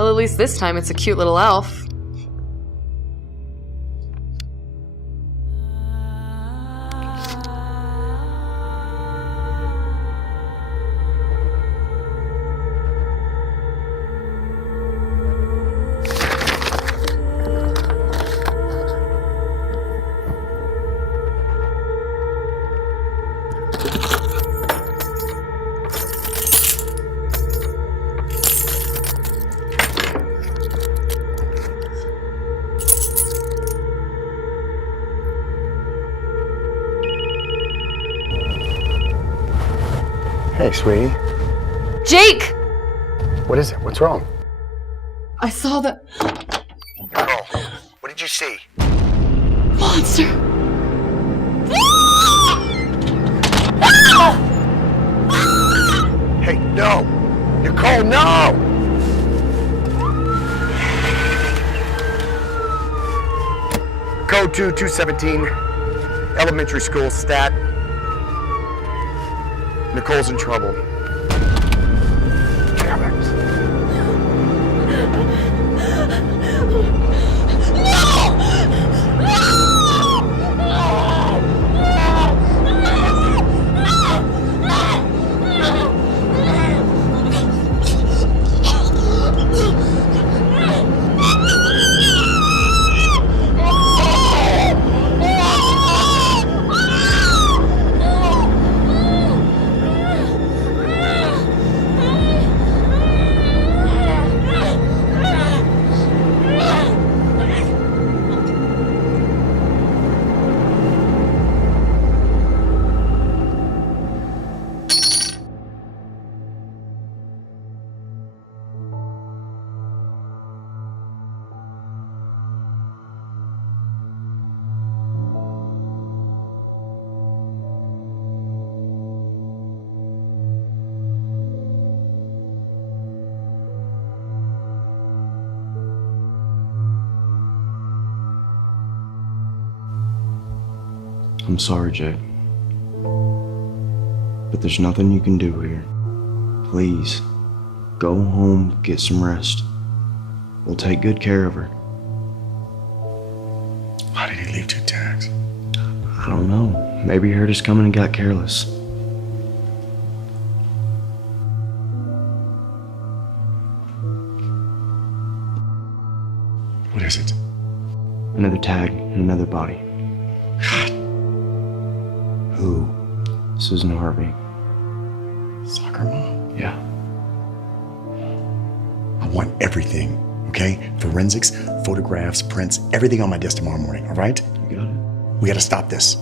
Well, at least this time it's a cute little elf. Hey, sweetie. Jake! What is it? What's wrong? I saw the Nicole, what did you see? monster. Hey, no! Nicole, no! Code 2217, elementary school, stat. Nicole's in trouble. Damn it. I'm sorry, Jay. But there's nothing you can do here. Please, go home, get some rest. We'll take good care of her. Why did he leave 2 tags? I don't know. Maybe he heard us coming and got careless. What is it? Another tag and another body. God. Who? Susan Harvey. Soccer mom? Yeah. I want everything, okay? Forensics, photographs, prints, everything on my desk tomorrow morning, all right? You got it. We gotta stop this.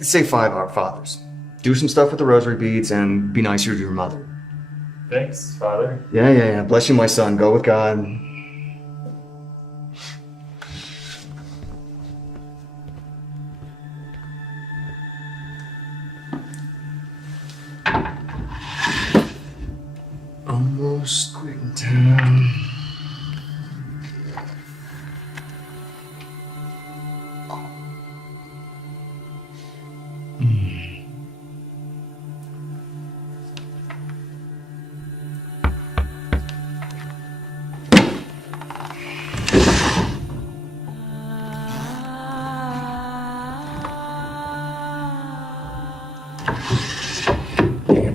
Say 5 Our Fathers. Do some stuff with the rosary beads and be nicer to your mother. Thanks, Father. Yeah. Bless you, my son. Go with God. Almost quitting town.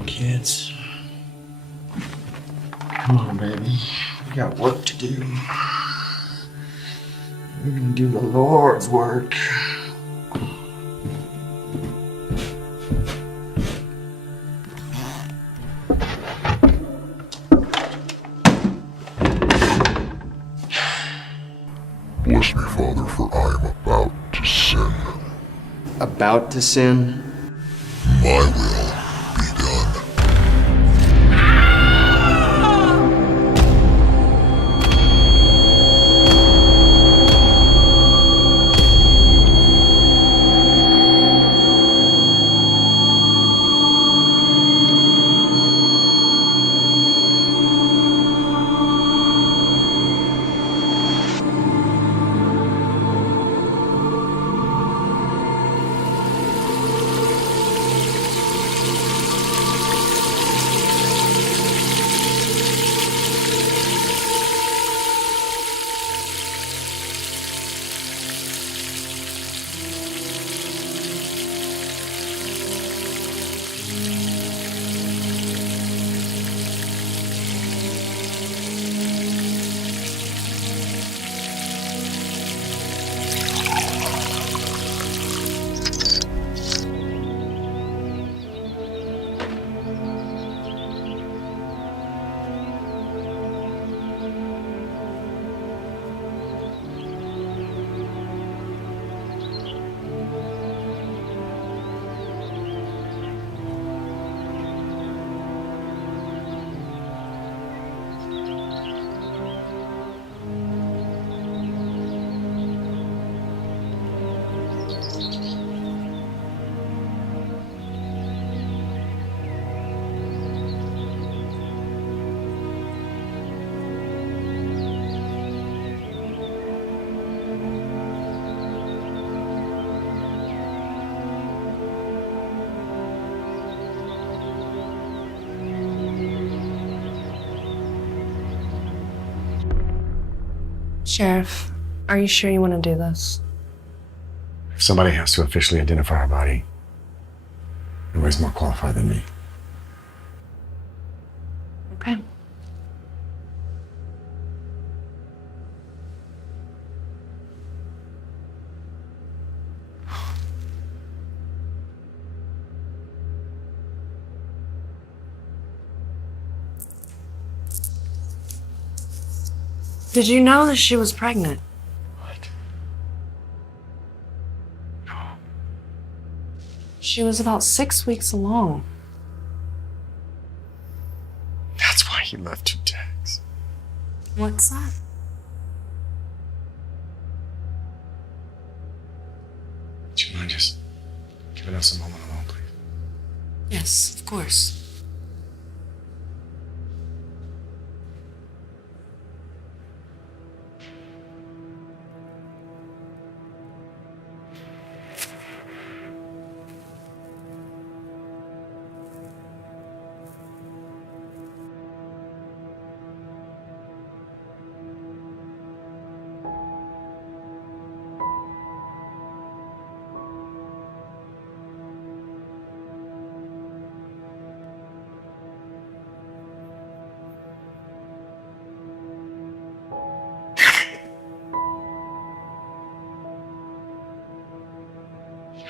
Kids. Come on, baby. We got work to do. We're gonna do the Lord's work. Bless me, Father, for I am about to sin. About to sin? My will be done. Sheriff, are you sure you want to do this? If somebody has to officially identify our body, nobody's more qualified than me. Okay. Did you know that she was pregnant? What? No. She was about 6 weeks along. That's why he left 2 tags. What's that? Would you mind just giving us a moment alone, please? Yes, of course.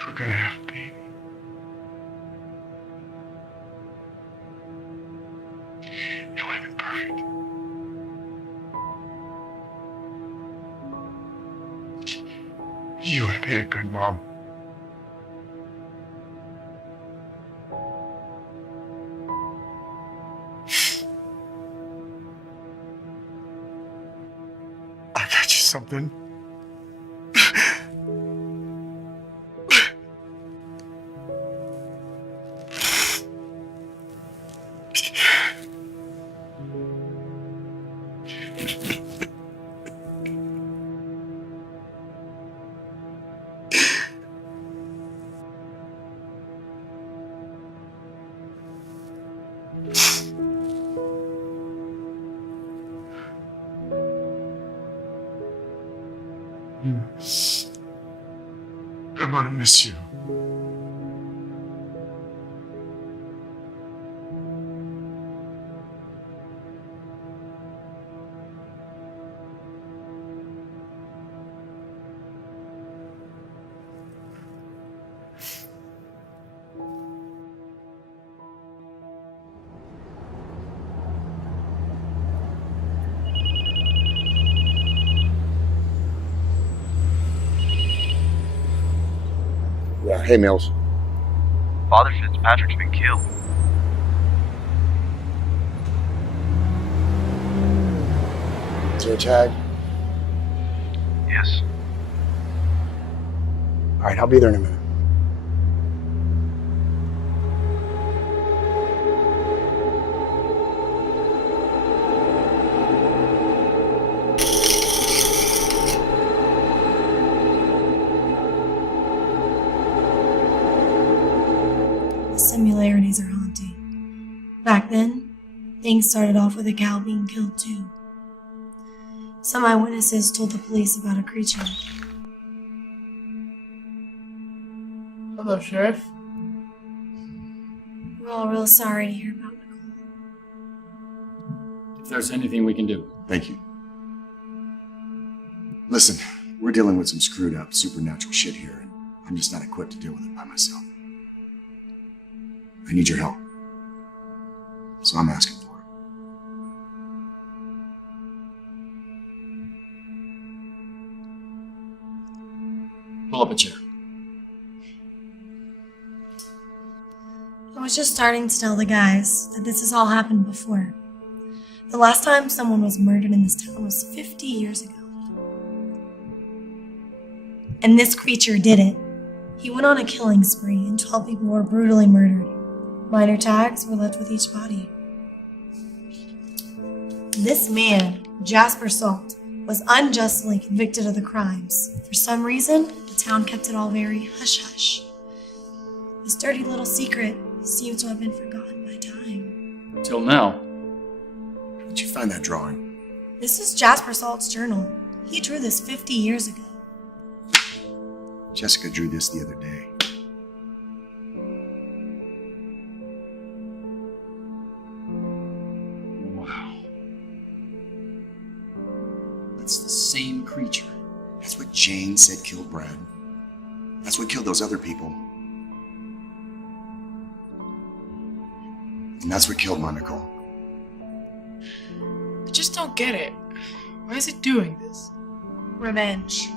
We're gonna have a baby. It would have been perfect. You would have been a good mom. I got you something. I'm gonna miss you. Yeah, hey, Mills. Father Fitzpatrick's been killed. Is there a tag? Yes. All right, I'll be there in a minute. Similarities are haunting. Back then, things started off with a cow being killed too. Some eyewitnesses told the police about a creature. Hello, Sheriff. We're all real sorry to hear about Nicole. If there's anything we can do. Thank you. Listen, we're dealing with some screwed up supernatural shit here, and I'm just not equipped to deal with it by myself. I need your help. So I'm asking for it. Pull up a chair. I was just starting to tell the guys that this has all happened before. The last time someone was murdered in this town was 50 years ago. And this creature did it. He went on a killing spree and 12 people were brutally murdered. Minor tags were left with each body. This man, Jasper Salt, was unjustly convicted of the crimes. For some reason, the town kept it all very hush-hush. This dirty little secret seems to have been forgotten by time. Till now. Did you find that drawing? This is Jasper Salt's journal. He drew this 50 years ago. Jessica drew this the other day. Wow. That's the same creature. That's what Jane said killed Brad. That's what killed those other people. And that's what killed my Nicole. I just don't get it. Why is it doing this? Revenge.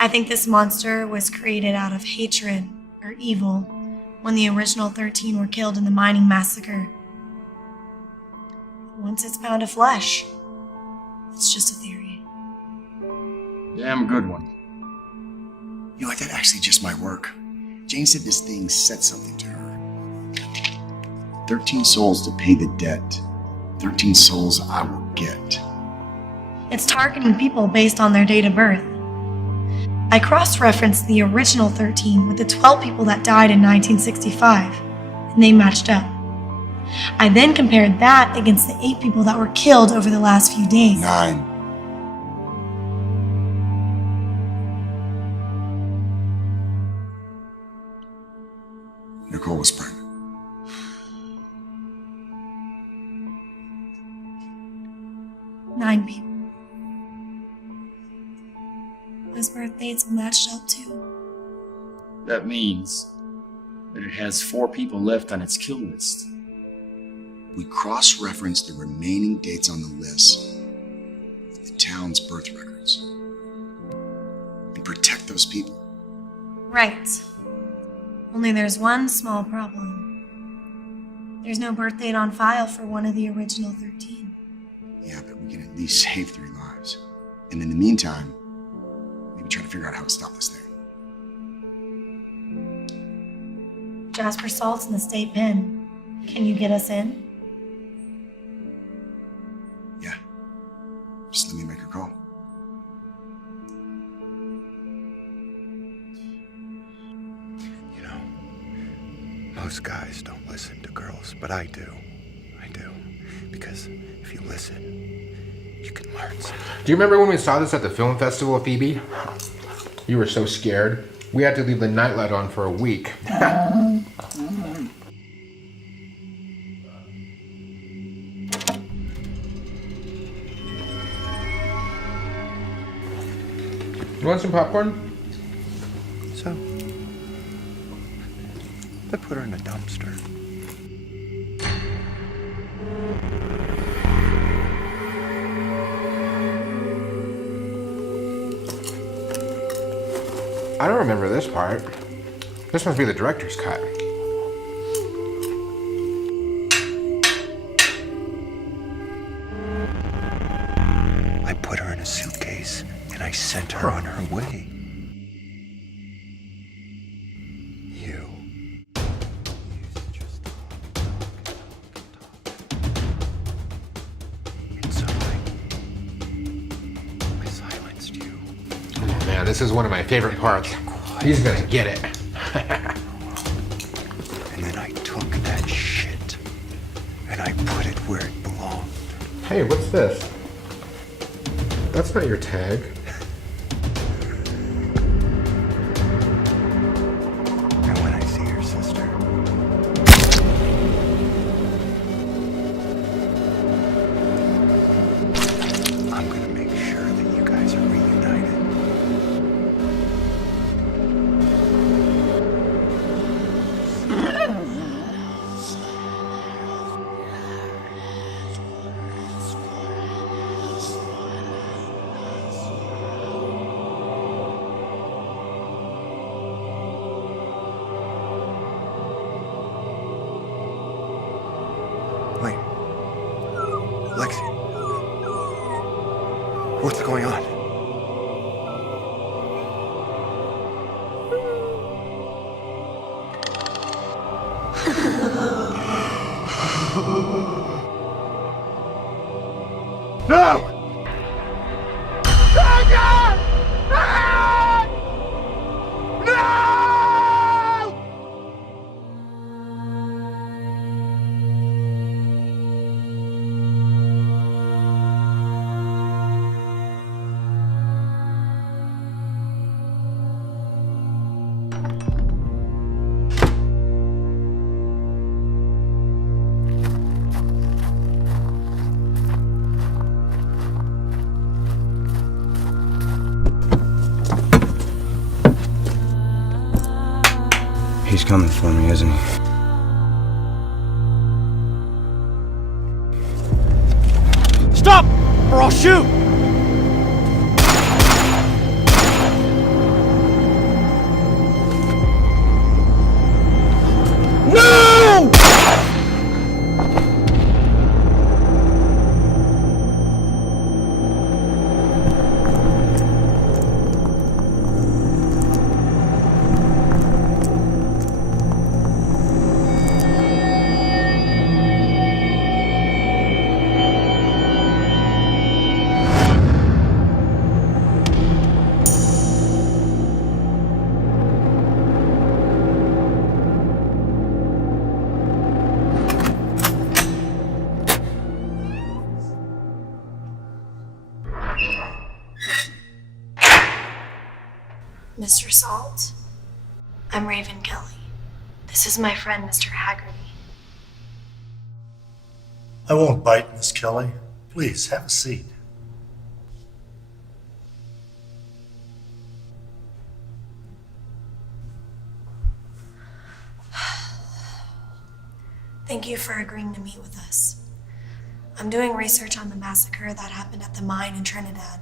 I think this monster was created out of hatred or evil when the original 13 were killed in the mining massacre. Once it's pound of flesh, it's just a theory. Damn good one. You know what, that actually just might work. Jane said this thing said something to her. 13 souls to pay the debt. 13 souls I will get. It's targeting people based on their date of birth. I cross-referenced the original 13 with the 12 people that died in 1965, and they matched up. I then compared that against the 8 people that were killed over the last few days. 9. Nicole was pregnant. 9 people. Those birth dates matched up too. That means that it has 4 people left on its kill list. We cross-referenced the remaining dates on the list with the town's birth records and protect those people. Right. Only there's one small problem. There's no birth date on file for one of the original 13. Yeah, but we can at least save 3 lives. And in the meantime, maybe try to figure out how to stop this thing. Jasper Salt's in the state pen. Can you get us in? Yeah. Just let me make a call. You know, most guys don't listen to girls, but I do. I do. Because if you listen, you can learn something. Do you remember when we saw this at the film festival, Phoebe? You were so scared. We had to leave the nightlight on for a week. You want some popcorn? So, I put her in a dumpster. I don't remember this part. This must be the director's cut. I put her in a suitcase and I sent her on her way. You. Oh man, this is one of my favorite parts. He's gonna get it. And then I took that shit and I put it where it belonged. Hey, what's this? That's not your tag. And when I see your sister, I'm gonna make sure that you guys are reunited. Wait. Lexi. What's going on? No! He's coming for me, isn't he? Stop, or I'll shoot! No! Mr. Salt, I'm Raven Kelly. This is my friend, Mr. Haggerty. I won't bite, Miss Kelly. Please, have a seat. Thank you for agreeing to meet with us. I'm doing research on the massacre that happened at the mine in Trinidad.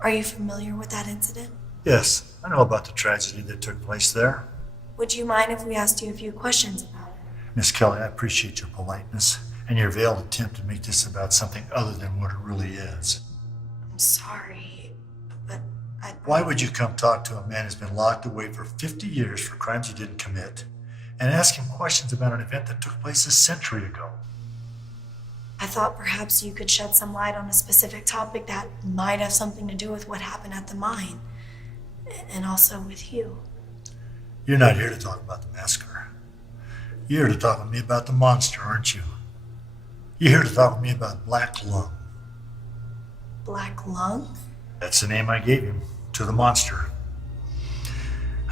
Are you familiar with that incident? Yes, I know about the tragedy that took place there. Would you mind if we asked you a few questions about it? Miss Kelly, I appreciate your politeness and your veiled attempt to make this about something other than what it really is. I'm sorry, but Why would you come talk to a man who's been locked away for 50 years for crimes he didn't commit and ask him questions about an event that took place a century ago? I thought perhaps you could shed some light on a specific topic that might have something to do with what happened at the mine, and also with you. You're not here to talk about the massacre. You're here to talk with me about the monster, aren't you? You're here to talk with me about Black Lung. Black Lung? That's the name I gave him, to the monster.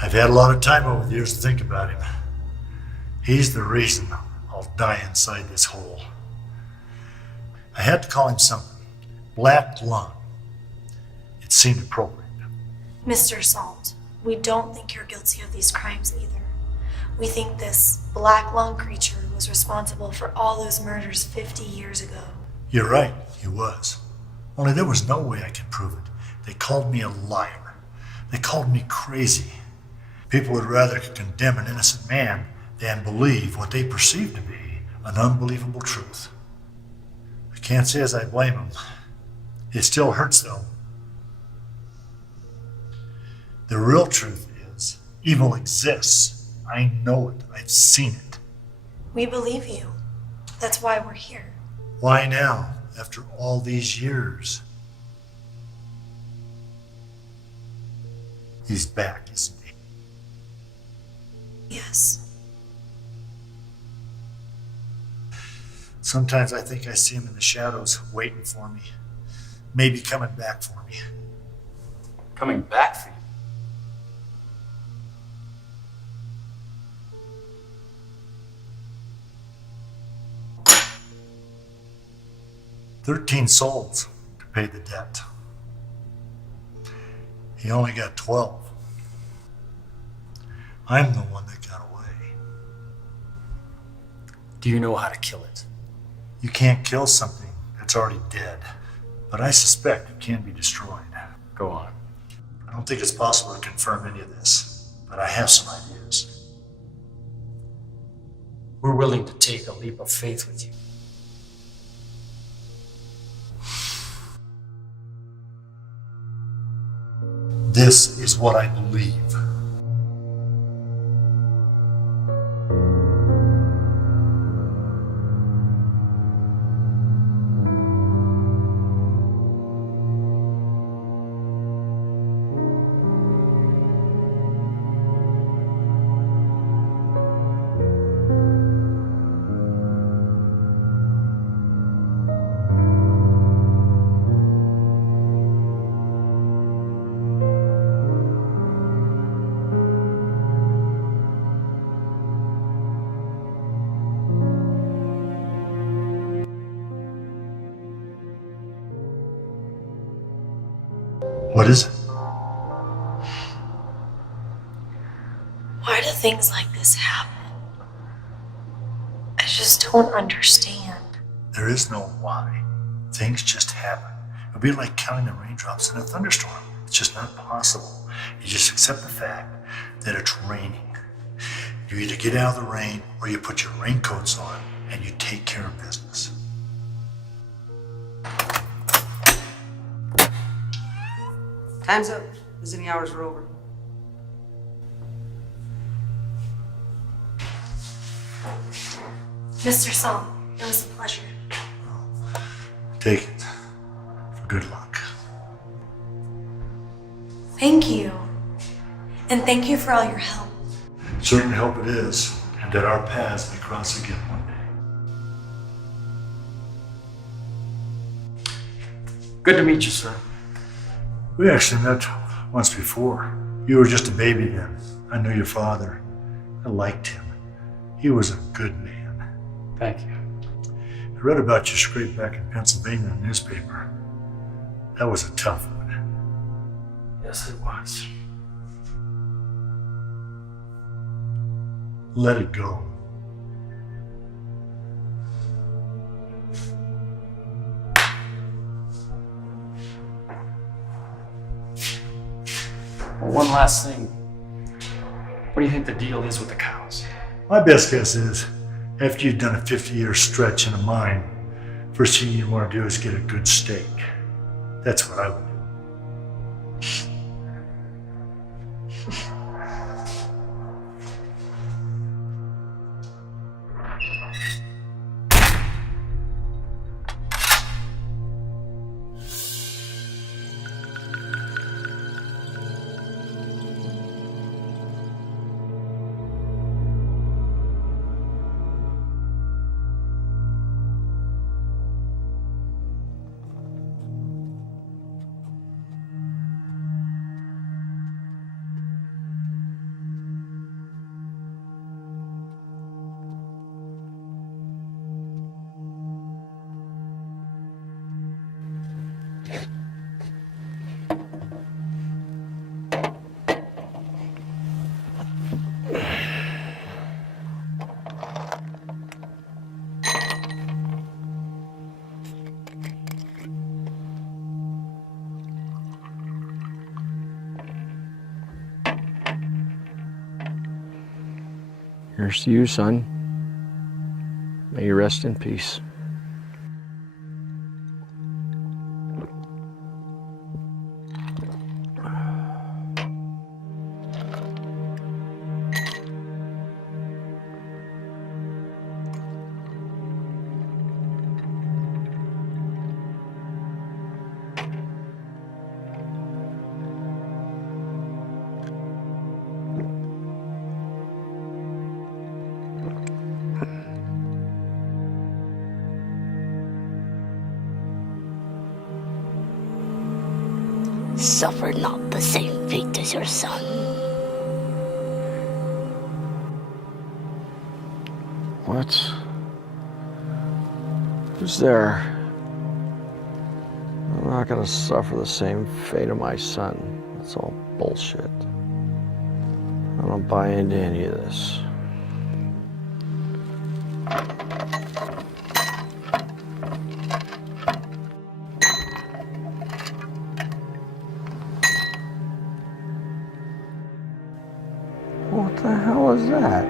I've had a lot of time over the years to think about him. He's the reason I'll die inside this hole. I had to call him something. Black Lung. It seemed appropriate. Mr. Salt, we don't think you're guilty of these crimes either. We think this Black Lung creature was responsible for all those murders 50 years ago. You're right, he was. Only there was no way I could prove it. They called me a liar. They called me crazy. People would rather condemn an innocent man than believe what they perceive to be an unbelievable truth. I can't say as I blame them. It still hurts though. The real truth is, evil exists. I know it. I've seen it. We believe you. That's why we're here. Why now, after all these years? He's back, isn't he? Yes. Sometimes I think I see him in the shadows, waiting for me. Maybe coming back for me. Coming back for you? 13 souls to pay the debt. He only got 12. I'm the one that got away. Do you know how to kill it? You can't kill something that's already dead, but I suspect it can be destroyed. Go on. I don't think it's possible to confirm any of this, but I have some ideas. We're willing to take a leap of faith with you. This is what I believe. What is it? Why do things like this happen? I just don't understand. There is no why. Things just happen. It would be like counting the raindrops in a thunderstorm. It's just not possible. You just accept the fact that it's raining. You either get out of the rain or you put your raincoats on and you take care of business. Time's up. Visiting hours are over. Mr. Song, it was a pleasure. Take it. For good luck. Thank you. And thank you for all your help. Certainly hope it is, and that our paths may cross again one day. Good to meet you, sir. We actually met once before. You were just a baby then. I knew your father. I liked him. He was a good man. Thank you. I read about your scrape back in Pennsylvania in the newspaper. That was a tough one. Yes, it was. Let it go. Well, one last thing. What do you think the deal is with the cows? My best guess is, after you've done a 50-year stretch in a mine, first thing you want to do is get a good steak. That's what I would do. Here's to you, son. May you rest in peace. Suffer not the same fate as your son. What? Who's there? I'm not gonna suffer the same fate of my son. That's all bullshit. I don't buy into any of this. What the hell is that?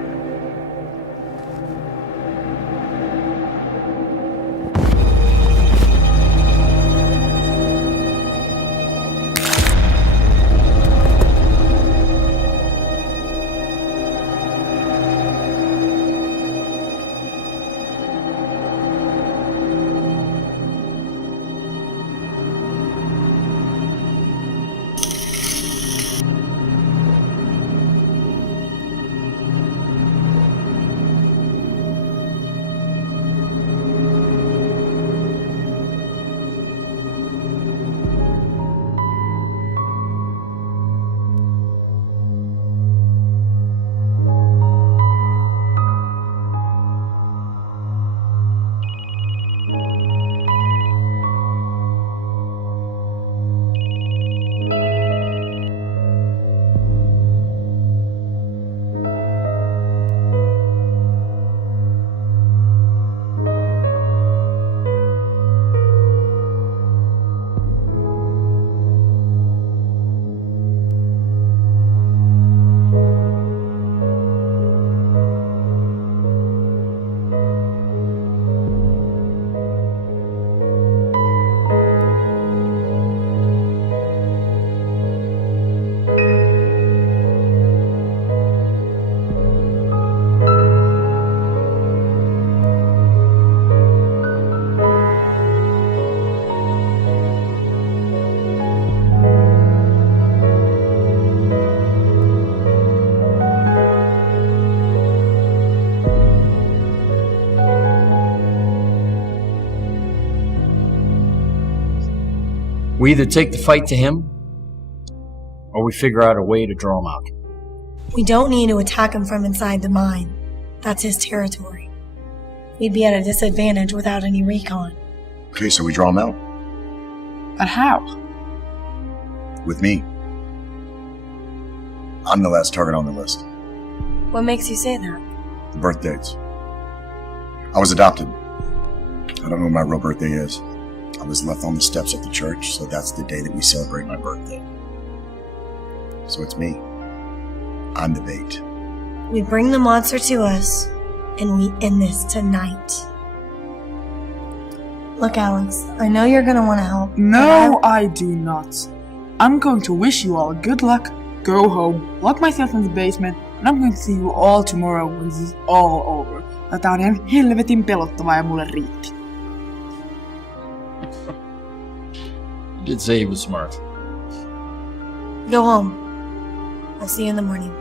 We either take the fight to him, or we figure out a way to draw him out. We don't need to attack him from inside the mine. That's his territory. We'd be at a disadvantage without any recon. Okay, so we draw him out. But how? With me. I'm the last target on the list. What makes you say that? The birth dates. I was adopted. I don't know when my real birthday is. I was left on the steps of the church, so that's the day that we celebrate my birthday. So it's me. I'm the bait. We bring the monster to us, and we end this tonight. Look, Alex, I know you're gonna want to help. No, I do not. I'm going to wish you all good luck, go home, lock myself in the basement, and I'm going to see you all tomorrow when this is all over. Tää on ihan helvetin pelottavaa ja mulle riitti. You did say he was smart. Go home. I'll see you in the morning.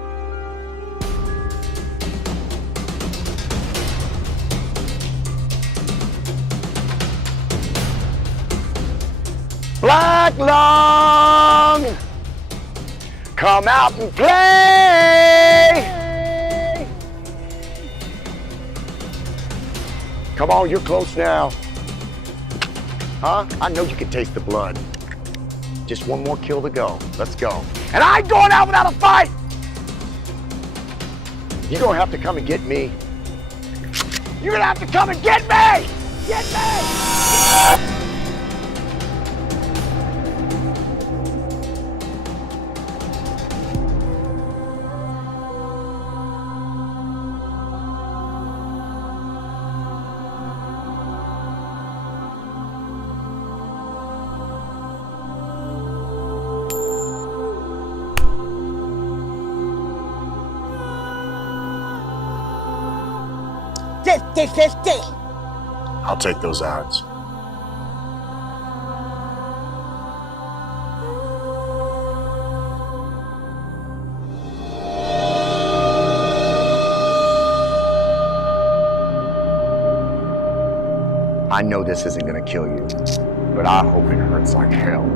Black Lung! Come out and play! Come on, you're close now. Huh? I know you can taste the blood. Just one more kill to go. Let's go. And I ain't going out without a fight! You're gonna have to come and get me. You're gonna have to come and get me! Get me! I'll take those odds. I know this isn't gonna kill you, but I hope it hurts like hell.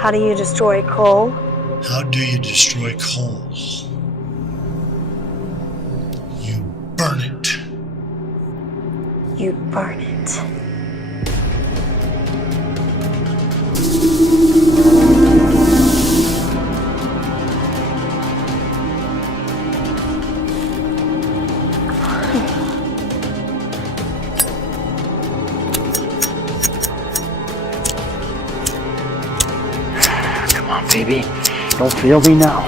How do you destroy coal? How do you destroy coal? You burn it. You burn it. Baby, don't fail me now.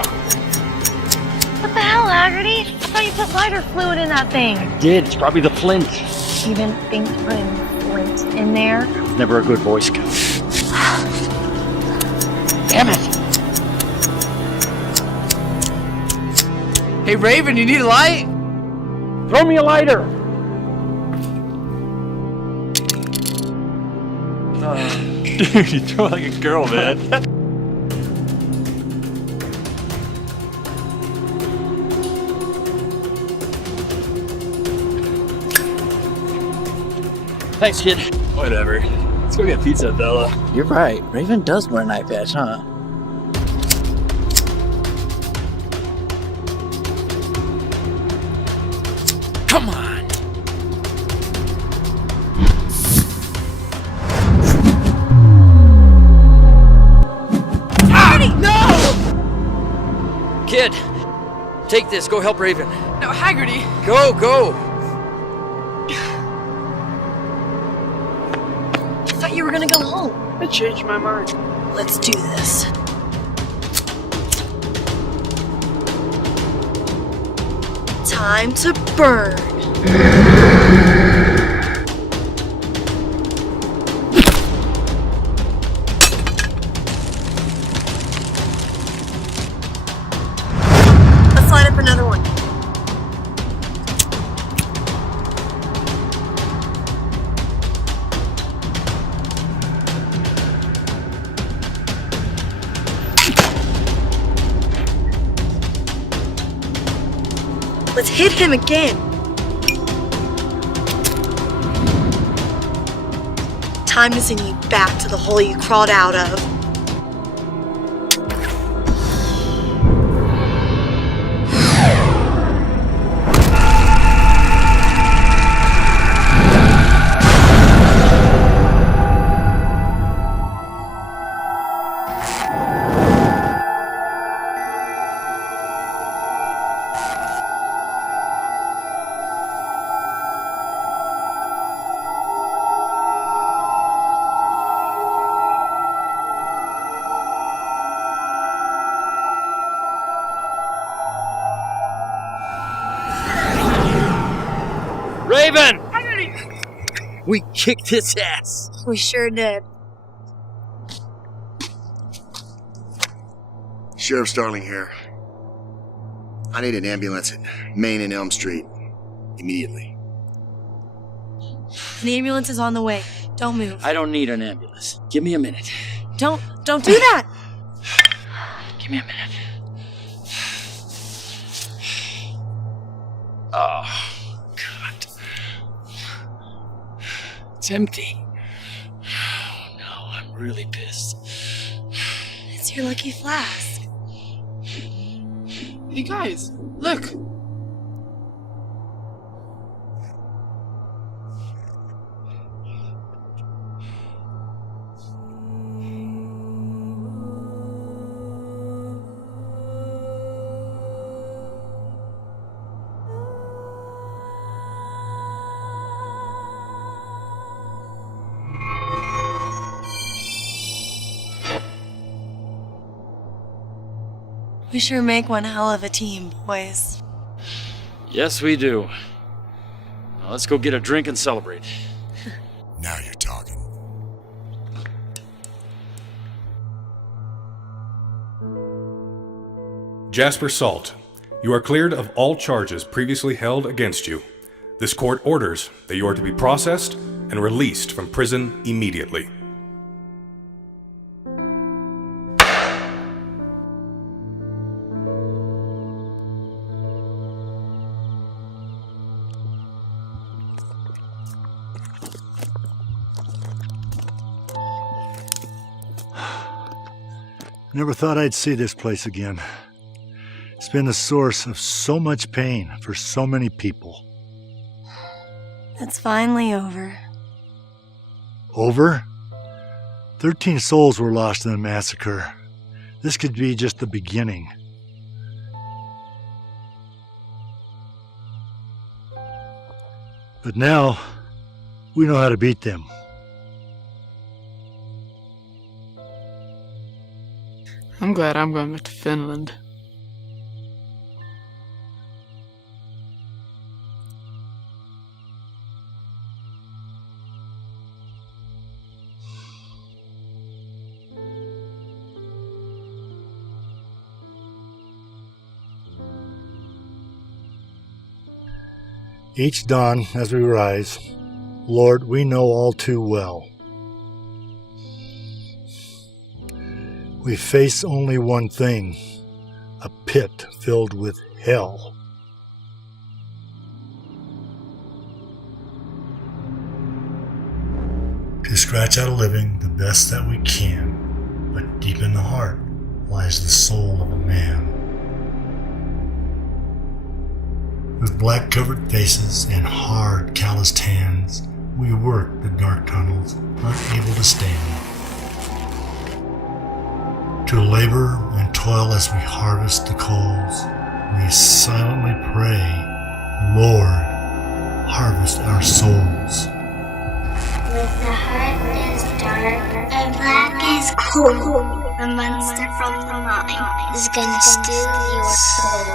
What the hell, Haggerty? I thought you put lighter fluid in that thing. I did. It's probably the flint. You didn't think putting flint in there? I was never a good Boy Scout. Damn it! Hey, Raven, you need a light? Throw me a lighter! Dude, you throw like a girl, man. Thanks, kid. Whatever. Let's go get pizza, Bella. You're right. Raven does wear an eye patch, huh? Come on! Haggerty! No! Kid, take this. Go help Raven. No, Haggerty. Go, go! you were gonna go home. I changed my mind. Let's do this. Time to burn. Let's line up another one. Let's hit him again. Time to send you back to the hole you crawled out of. Raven! We kicked his ass. We sure did. Sheriff Starling here. I need an ambulance at Main and Elm Street. Immediately. The ambulance is on the way. Don't move. I don't need an ambulance. Give me a minute. Don't do that! Give me a minute. Oh, God. It's empty. Oh, no, I'm really pissed. It's your lucky flask. Hey guys, look! We sure make one hell of a team, boys. Yes, we do. Now let's go get a drink and celebrate. Now you're talking. Jasper Salt, you are cleared of all charges previously held against you. This court orders that you are to be processed and released from prison immediately. Never thought I'd see this place again. It's been the source of so much pain for so many people. It's finally over. Over? 13 souls were lost in the massacre. This could be just the beginning. But now, we know how to beat them. I'm glad I'm going back to Finland. Each dawn as we rise, Lord, we know all too well. We face only one thing, a pit filled with hell. To scratch out a living the best that we can, but deep in the heart lies the soul of a man. With black-covered faces and hard, calloused hands, we work the dark tunnels, unable to stand. To labor and toil as we harvest the coals, we silently pray, Lord, harvest our souls. With the heart is dark and black is cold. The monster from the mine is gonna steal your soul.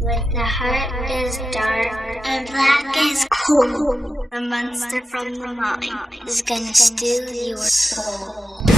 When the heart is dark and black is cold, the monster from the mine is gonna steal your soul.